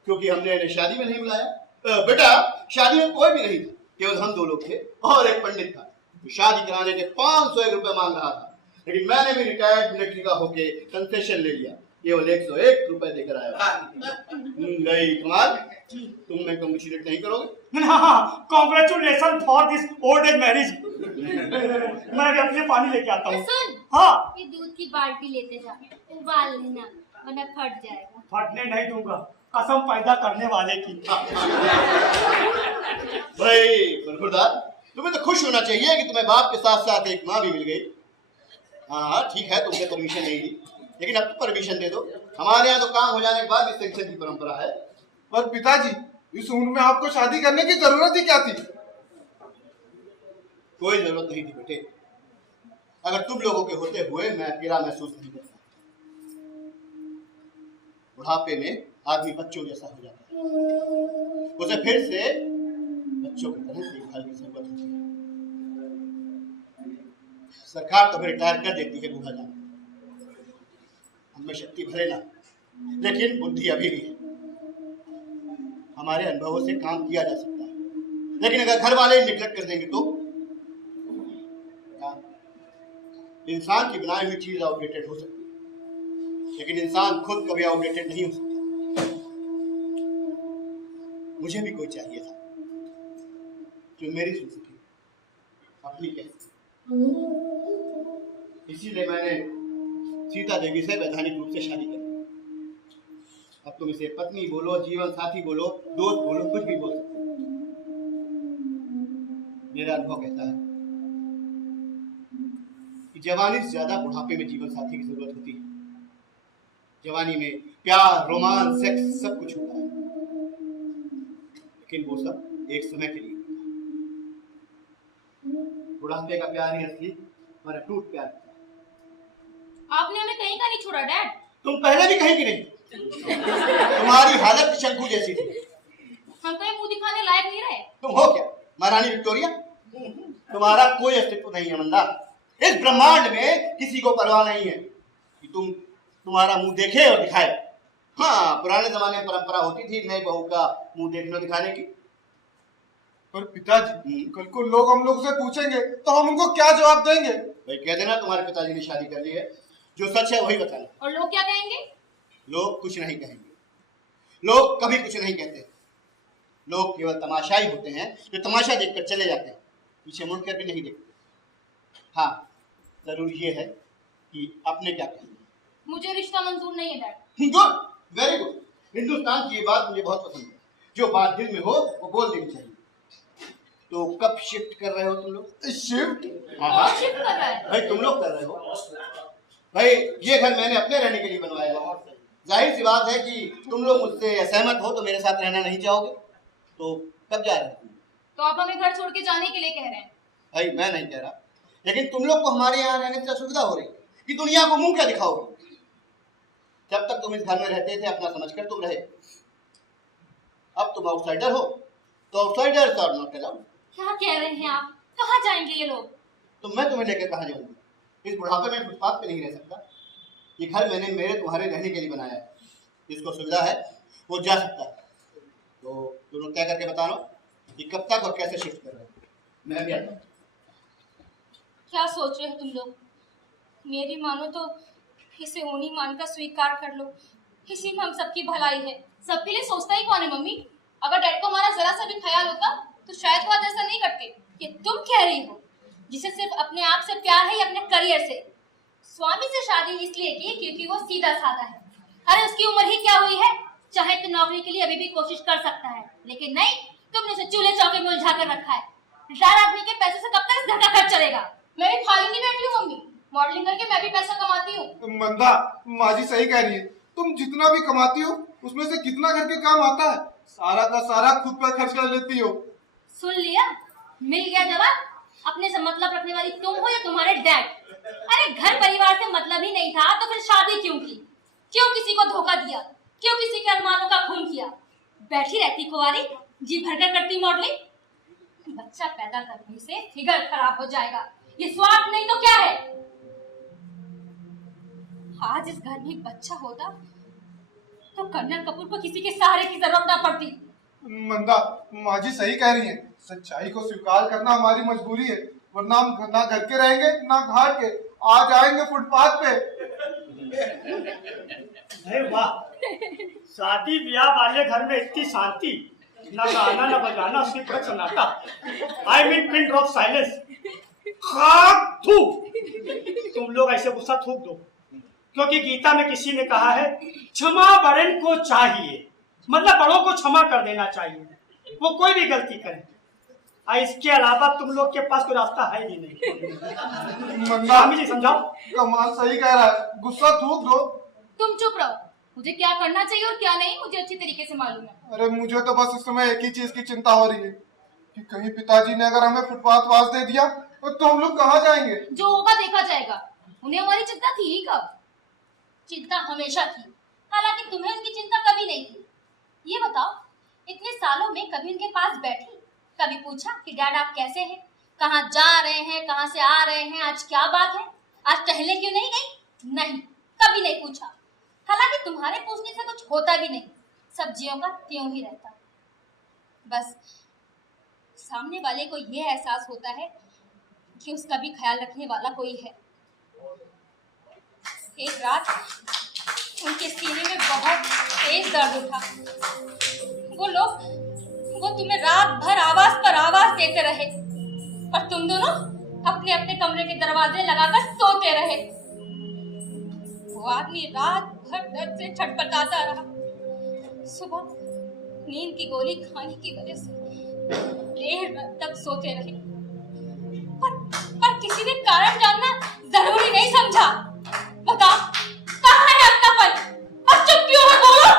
क्योंकि हमने इन्हें शादी में नहीं बुलाया। बेटा, शादी में कोई भी नहीं था, केवल हम दो लोग थे और एक पंडित था। शादी कराने के 501 रुपए मांग रहा था, लेकिन मैंने भी रिटायर्ड मिलिट्री का होके कंसेशन ले लिया, केवल 101 रुपए देकर आया। नहीं कमाल, तुम मैं कंग्रेचुलेट नहीं करोगे? हाँ, congratulation for this old age marriage. मैं भी अपने पानी लेके आता हूँ। सुन, हाँ, ये दूध की बाल्टी लेते जा, उबाल लेना वरना फट जाएगा। फटने नहीं दूंगा, कसम पैदा करने वाले की। भाई बरखुरदार, तुम्हें तो खुश होना चाहिए कि तुम्हें बाप के साथ साथ एक माँ भी मिल गई। हाँ ठीक है, तुमने परमिशन नहीं दी, लेकिन अब तो परमिशन दे दो। हमारे यहाँ तो काम हो जाने के बाद डिस्टिंक्शन की परंपरा है। पर पिताजी, इस उम्र में आपको शादी करने की जरूरत ही क्या थी? कोई जरूरत नहीं थी बेटे। अगर तुम लोगों के होते हुए मैं अकेला महसूस नहीं करता। बुढ़ापे में आदमी बच्चों जैसा हो जाता है, उसे फिर से बच्चों की तरह देखभाल की जरूरत होती है। सरकार तो फिर रिटायर कर देती है बूढ़ा जान। हमें शक्ति भले ना, लेकिन बुद्धि अभी भी है। हमारे अनुभवों से काम किया जा सकता है, लेकिन अगर घर वाले निगलेक्ट कर देंगे तो इंसान की बनाई हुई चीज आउटडेटेड हो सकती है, लेकिन इंसान खुद कभी आउटडेटेड नहीं हो सकता। मुझे भी कोई चाहिए था जो मेरी सुन सके, अपनी कह सके। इसीलिए मैंने सीता देवी से वैधानिक रूप से शादी कर। अब तुम इसे पत्नी बोलो, जीवन साथी बोलो, दोस्त बोलो, कुछ भी बोल सकते हो। मेरा अनुभव कहता है कि जवानी से ज्यादा बुढ़ापे में जीवन साथी की जरूरत होती है। जवानी में प्यार, रोमांस, सेक्स सब कुछ होता है, लेकिन वो सब एक समय के लिए होता है। बुढ़ापे का प्यार ही असली और अटूट प्यार होता है। आपने हमें कहीं का नहीं छोड़ा डैड। तुम पहले भी कहीं की नहीं, तुम्हारी हालत शंकु जैसी थी। हम कहीं मुंह दिखाने लायक नहीं रहे। तुम हो क्या महारानी विक्टोरिया? तुम्हारा कोई अस्तित्व नहीं है मंदा। इस ब्रह्मांड में किसी को परवाह नहीं है कि तुम्हारा मुंह देखे और दिखाए। हाँ, पुराने जमाने में परंपरा होती थी नई बहू का मुंह देखने और दिखाने की। पर पिताजी, कल को लोग हम लोग से पूछेंगे तो हम उनको क्या जवाब देंगे? भाई कह देना तुम्हारे पिताजी ने शादी कर ली है, जो सच है वही बताना। और लोग क्या कहेंगे? लोग कुछ नहीं कहेंगे, लोग कभी कुछ नहीं कहते। लोग केवल तमाशाई होते हैं जो तमाशा देखकर चले जाते हैं, पीछे मुड़कर भी नहीं देखते। हाँ, जरूर ये है कि आपने क्या कहेंगे। मुझे रिश्ता मंजूर नहीं है dad. Good, very good. Hindustan की ये बात मुझे बहुत पसंद है, जो बात दिल में हो वो बोल देनी चाहिए। तो कब शिफ्ट कर रहे हो तुम लोग? शिफ्ट? हाँ, शिफ्ट कर रहा है भाई तुम लोग कर रहे हो। भाई ये घर मैंने अपने रहने के लिए बनवाया है। जाहिर सी बात है कि तुम लोग मुझसे असहमत हो तो मेरे साथ रहना नहीं चाहोगे। तो कब जा रहे हो? तो आप हमें घर छोड़ के जाने के लिए कह रहे हैं? भाई मैं नहीं कह रहा, लेकिन तुम लोग को हमारे यहाँ रहने से असुविधा हो रही है कि दुनिया को मुंह क्या दिखाओगे। जब तक तुम इस घर में रहते थे अपना समझकर तुम रहे, अब तुम आउटसाइडर हो तो आउटसाइडर आर नॉट अलाउड। क्या कह रहे हैं आप? कहाँ जाएंगे ये लोग? तो मैं तुम्हें लेकर कहाँ जाऊंगा? इस बुढ़ापे में फुटपाथ पे नहीं रह सकता। ये घर मैंने मेरे तुम्हारे रहने के लिए बनाया है, जिसको सुविधा है वो जा सकता है। तो तुम लोग तय करके बता लो कि कब तक और कैसे शिफ्ट कर रहे हो। मैं भी आता हूँ। क्या सोच रहे हो तुम लोग? मेरी मानो तो इसे होनी मानकर स्वीकार कर लो, इसी में हम सबकी भलाई है। सबके लिए सोचता ही कौन है मम्मी? अगर डैड को हमारा जरा सा भी ख्याल होता तो शायद वो आज ऐसा नहीं करते। ये तुम कह रही हो जिसे सिर्फ अपने आप से प्यार है या अपने करियर से? स्वामी से शादी इसलिए की क्योंकि वो सीधा साधा है। अरे उसकी उम्र ही क्या हुई है, चाहे तो नौकरी के लिए अभी भी कोशिश कर सकता है, लेकिन नहीं, तुमने उसे चूल्हे चौके में उलझा कर रखा है। रिटायर आदमी के पैसे से कब तक इस घर का खर्च चलेगा? मैं भी खाली नहीं बैठी हूँ मम्मी, मॉडलिंग करके मैं भी पैसा कमाती हूँ। मंदा, माँ जी सही कह रही है। तुम जितना भी कमाती हो उसमें से कितना घर के काम आता है, सारा का सारा खुद पर खर्च कर लेती हो। सुन लिया, मिल गया जवाब। अपने से मतलब रखने वाली तुम हो या तुम्हारे डैड? अरे घर परिवार से मतलब ही नहीं था तो फिर शादी क्यों की? क्यों किसी को धोखा दिया? क्यों किसी के अरमानों का खून किया? बैठी रहती कुंवारी, जी भरकर करती मॉडलिंग। बच्चा पैदा करने से फिगर खराब हो जाएगा, ये स्वार्थ नहीं तो क्या है? आज इस घर में एक बच्चा होता तो कर्नल कपूर को किसी के सहारे की जरूरत ना पड़ती। मंदा, माँ जी सही कह रही है। सच्चाई को स्वीकार करना हमारी मजबूरी है, वरना हम ना घर के रहेंगे ना घाट के, आ जाएंगे फुटपाथ पे। अरे वाह, शादी ब्याह वाले घर में इतनी शांति, ना गाना ना बजाना, सिर्फ सन्नाटा। I mean pin drop silence. खाक थूक। तुम लोग ऐसे गुस्सा थूक दो, क्योंकि गीता में किसी ने कहा है क्षमा बरन को चाहिए, मतलब बड़ों को क्षमा कर देना चाहिए, वो कोई भी गलती करे। इसके अलावा तुम लोग के पास कोई रास्ता है ही नहीं। मंदा जी समझाओ। कमाल सही कह रहा है, गुस्सा थूक दो। तुम चुप रहो, मुझे क्या करना चाहिए और क्या नहीं मुझे अच्छी तरीके से मालूम है। अरे मुझे तो बस इस समय एक ही चीज की चिंता हो रही है कि कहीं पिताजी ने अगर हमें फुटपाथ वास दे दिया तो हम लोग कहाँ जाएंगे? जो होगा देखा जाएगा। उन्हें हमारी चिंता थी ही कब? चिंता हमेशा थी, हालांकि तुम्हें उनकी चिंता कभी नहीं थी। ये बताओ, इतने सालों में कभी उनके पास बैठी, कभी पूछा कि डैड आप कैसे हैं, कहाँ जा रहे हैं, कहाँ से आ रहे हैं, आज क्या बात है, आज टहलने क्यों नहीं गई? नहीं, कभी नहीं पूछा। हालांकि तुम्हारे पूछने से कुछ होता भी नहीं, सब्जियों का त्यों ही रहता। बस सामने वाले को यह एहसास होता है कि उसका भी ख्याल रखने वाला कोई है। एक रात उनके सीने में बहुत तेज दर्द उठा। वो तुम्हें रात भर आवाज पर आवाज देते रहे, पर तुम दोनों अपने अपने कमरे के दरवाजे लगाकर सोते रहे। वो आदमी रात भर दर्द से छटपटाता रहा। सुबह नींद की गोली खाने की वजह से देर तक सोते रहे, पर किसी ने कारण जानना जरूरी नहीं समझा। बताओ, कहाँ है अपनापन? अब चुप क्यों है, बोलो।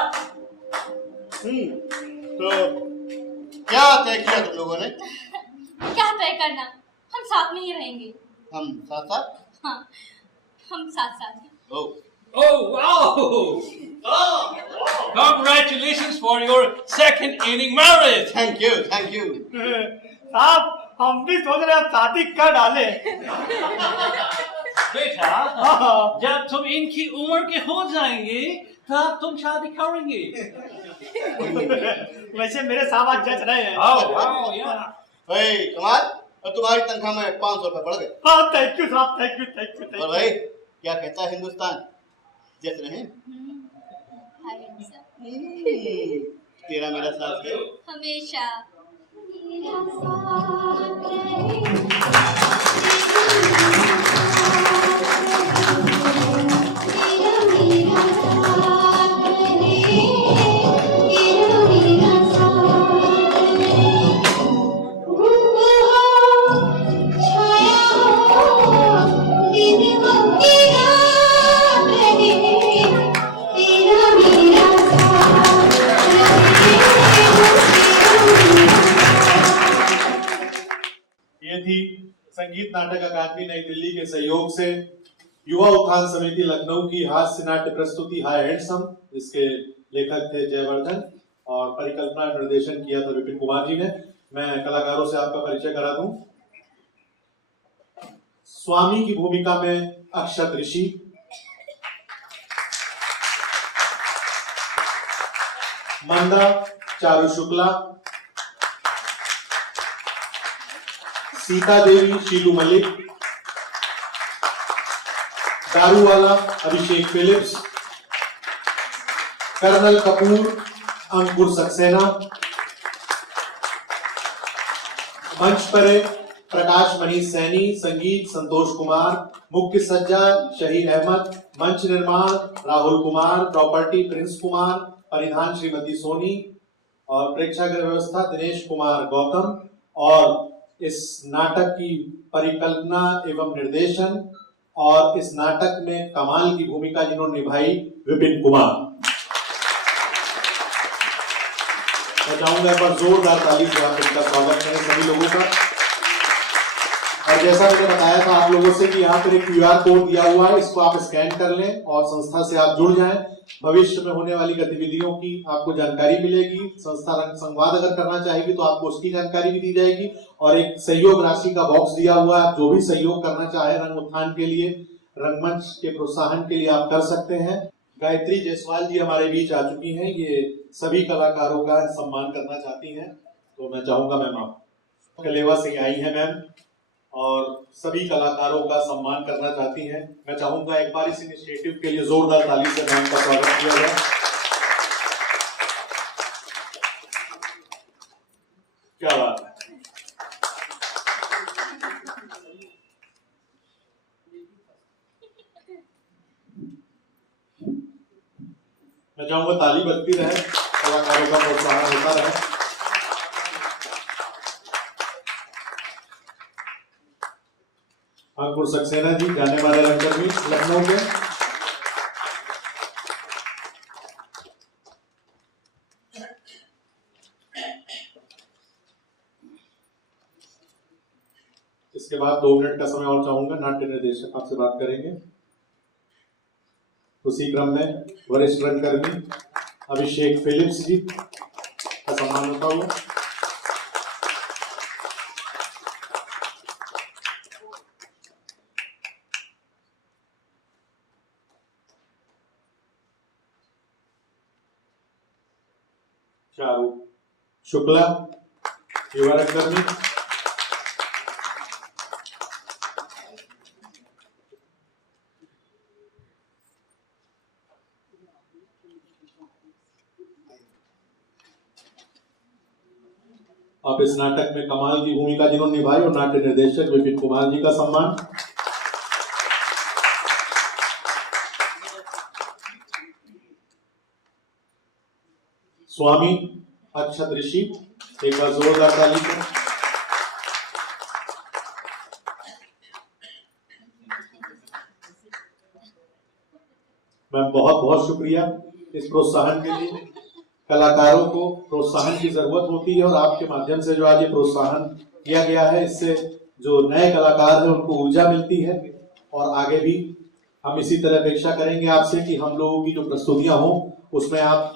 तो क्या तय किया तुम लोगों ने? क्या तय करना, हम साथ में ही रहेंगे। हम साथ साथ? हाँ, हम साथ साथ हैं। Oh wow! Congratulations for your second inning marriage. Thank you, thank you. साहब, हम भी सोच रहे हैं शादी कर डाले। बेटा, हाँ। जब तुम इनकी उम्र के हो जाएंगे तब तुम शादी करेंगे। वैसे मेरे साहब जज रहे हैं। आओ यार। भाई कमाल, और तुम्हारी तनख्वाह में 500 रुपए बढ़ गए। हाँ थैंक यू साहब, थैंक यू थैंक यू और थैंक भाई क्या कहता है हिंदुस्तान, जैसे नहीं तेरा मेरा साथ है हमेशा। ये थी संगीत नाटक अकादमी नई दिल्ली के सहयोग से युवा उत्थान समिति लखनऊ की हास्य नाट्य प्रस्तुति हाय हैंडसम, जिसके लेखक थे जयवर्धन और परिकल्पना निर्देशन किया था विपिन कुमार जी ने। मैं कलाकारों से आपका परिचय करा दूं। स्वामी की भूमिका में अक्षत ऋषि, मंदा चारू शुक्ला, सीता देवी शीलू मलिक, दारूवाला अभिषेक फिलिप्स, कर्नल कपूर अंकुर सक्सेना, मंच पर प्रकाश मनीष सैनी, संगीत संतोष कुमार, मुख्य सज्जा शहीद अहमद, मंच निर्माण राहुल कुमार, प्रॉपर्टी प्रिंस कुमार, परिधान श्रीमती सोनी और प्रेक्षागृह व्यवस्था दिनेश कुमार गौतम, और इस नाटक की परिकल्पना एवं निर्देशन और इस नाटक में कमाल की भूमिका जिन्होंने निभाई विपिन कुमार। मैं चाहूंगा एक बार जोरदार ताली से आप इनका स्वागत करें सभी लोगों का। और जैसा मैंने बताया था आप लोगों से कि यहाँ पर एक QR कोड दिया हुआ है, इसको आप स्कैन कर लें और संस्था से आप जुड़ जाएं। भविष्य में होने वाली गतिविधियों की आपको जानकारी मिलेगी। संस्था रंग संवाद अगर करना चाहेगी तो आपको उसकी जानकारी भी दी जाएगी, और एक सहयोग राशि का बॉक्स दिया हुआ है। जो भी सहयोग करना चाहे रंग उत्थान के लिए, रंगमंच के प्रोत्साहन के लिए आप कर सकते हैं। गायत्री जायसवाल जी हमारे बीच आ चुकी हैं, ये सभी कलाकारों का सम्मान करना चाहती हैं, तो मैं चाहूंगा मैम आप कलेवा से आई हैं मैम, और सभी कलाकारों का सम्मान करना चाहती हैं। मैं चाहूंगा एक बार इस इनिशिएटिव के लिए जोरदार ताली से मैम का स्वागत किया जाए। क्या बात है। मैं चाहूंगा ताली बजती रहे, कलाकारों का प्रोत्साहन होता रहे। अंकुर सक्सेना जी जाने वाले रंगकर्मी लखनऊ के, इसके बाद 2 मिनट का समय और चाहूंगा, नाट्य निर्देशक आपसे बात करेंगे। उसी क्रम में वरिष्ठ रंगकर्मी अभिषेक फिलिप्स जी का सम्मान होता हुआ। चारू शुक्ला युवा रंगकर्मी, अब इस नाटक में कमाल की भूमिका जिन्होंने निभाई और नाट्य निर्देशक विपिन कुमार जी का सम्मान। स्वामी अक्षत ऋषि, एक बार जोरदार ताली से। मैम बहुत बहुत शुक्रिया इस प्रोत्साहन के लिए। कलाकारों को प्रोत्साहन की जरूरत होती है और आपके माध्यम से जो आज ये प्रोत्साहन किया गया है, इससे जो नए कलाकार हैं उनको ऊर्जा मिलती है, और आगे भी हम इसी तरह अपेक्षा करेंगे आपसे कि हम लोगों की जो प्रस्तुतियां हों उसमें आप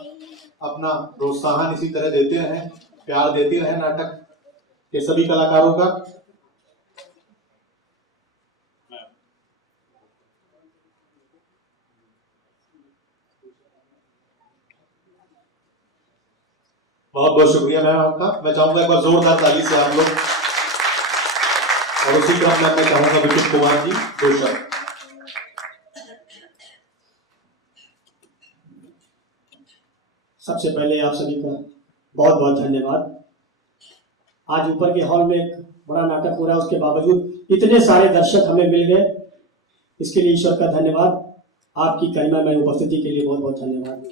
अपना प्रोत्साहन इसी तरह देते रहें, प्यार देते रहें नाटक के सभी कलाकारों का। बहुत बहुत शुक्रिया मैम आपका। मैं चाहूंगा एक बार जोरदार ताली से आप लोग। और उसी क्रम में मैं चाहूंगा विपिन कुमार जी दो शब्द। सबसे पहले आप सभी का बहुत बहुत धन्यवाद। आज ऊपर के हॉल में एक बड़ा नाटक हो रहा है, उसके बावजूद इतने सारे दर्शक हमें मिल गए, इसके लिए ईश्वर का धन्यवाद। आपकी गरिमा में उपस्थिति के लिए बहुत बहुत धन्यवाद।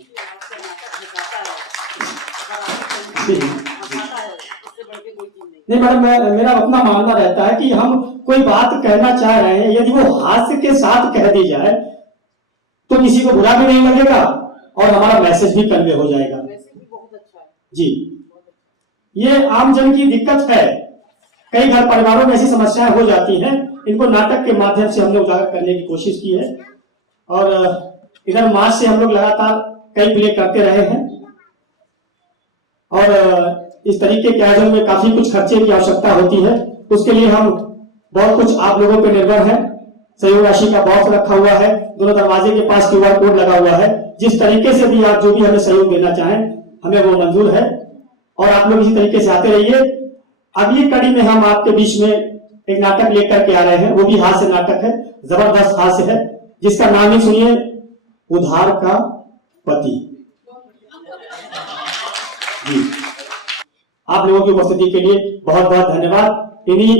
नहीं मैडम, मेरा अपना मानना रहता है कि हम कोई बात कहना चाह रहे हैं, यदि वो हास्य के साथ कह दी जाए तो किसी को बुरा भी नहीं लगेगा और हमारा मैसेज भी कन्वे हो जाएगा। जी, ये आम जन की दिक्कत है। कई घर परिवारों में ऐसी समस्याएं हो जाती हैं, इनको नाटक के माध्यम से हमने उजागर करने की कोशिश की है। और इधर मार्च से हम लोग लगातार कई प्ले करते रहे हैं और इस तरीके के आयोजन में काफी कुछ खर्चे की आवश्यकता होती है। उसके लिए हम बहुत कुछ आप लोगों पे निर्भर है। सहयोग राशि का बॉक्स रखा हुआ है, दोनों दरवाजे के पास QR कोड लगा हुआ है। जिस तरीके से भी आप जो भी हमें सहयोग देना चाहें हमें वो मंजूर है और आप लोग इसी तरीके से आते रहिए। अगली कड़ी में हम आपके बीच में एक नाटक लेकर के आ रहे हैं, वो भी हास्य नाटक है, जबरदस्त हास्य है, जिसका नाम ही सुनिए, उधार का पति। जी, आप लोगों की उपस्थिति के लिए बहुत बहुत धन्यवाद। इन्हीं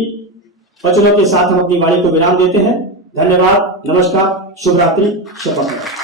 वचनों के साथ हम अपनी वाणी को विराम देते हैं। धन्यवाद, नमस्कार, शुभ रात्रि, शपथ।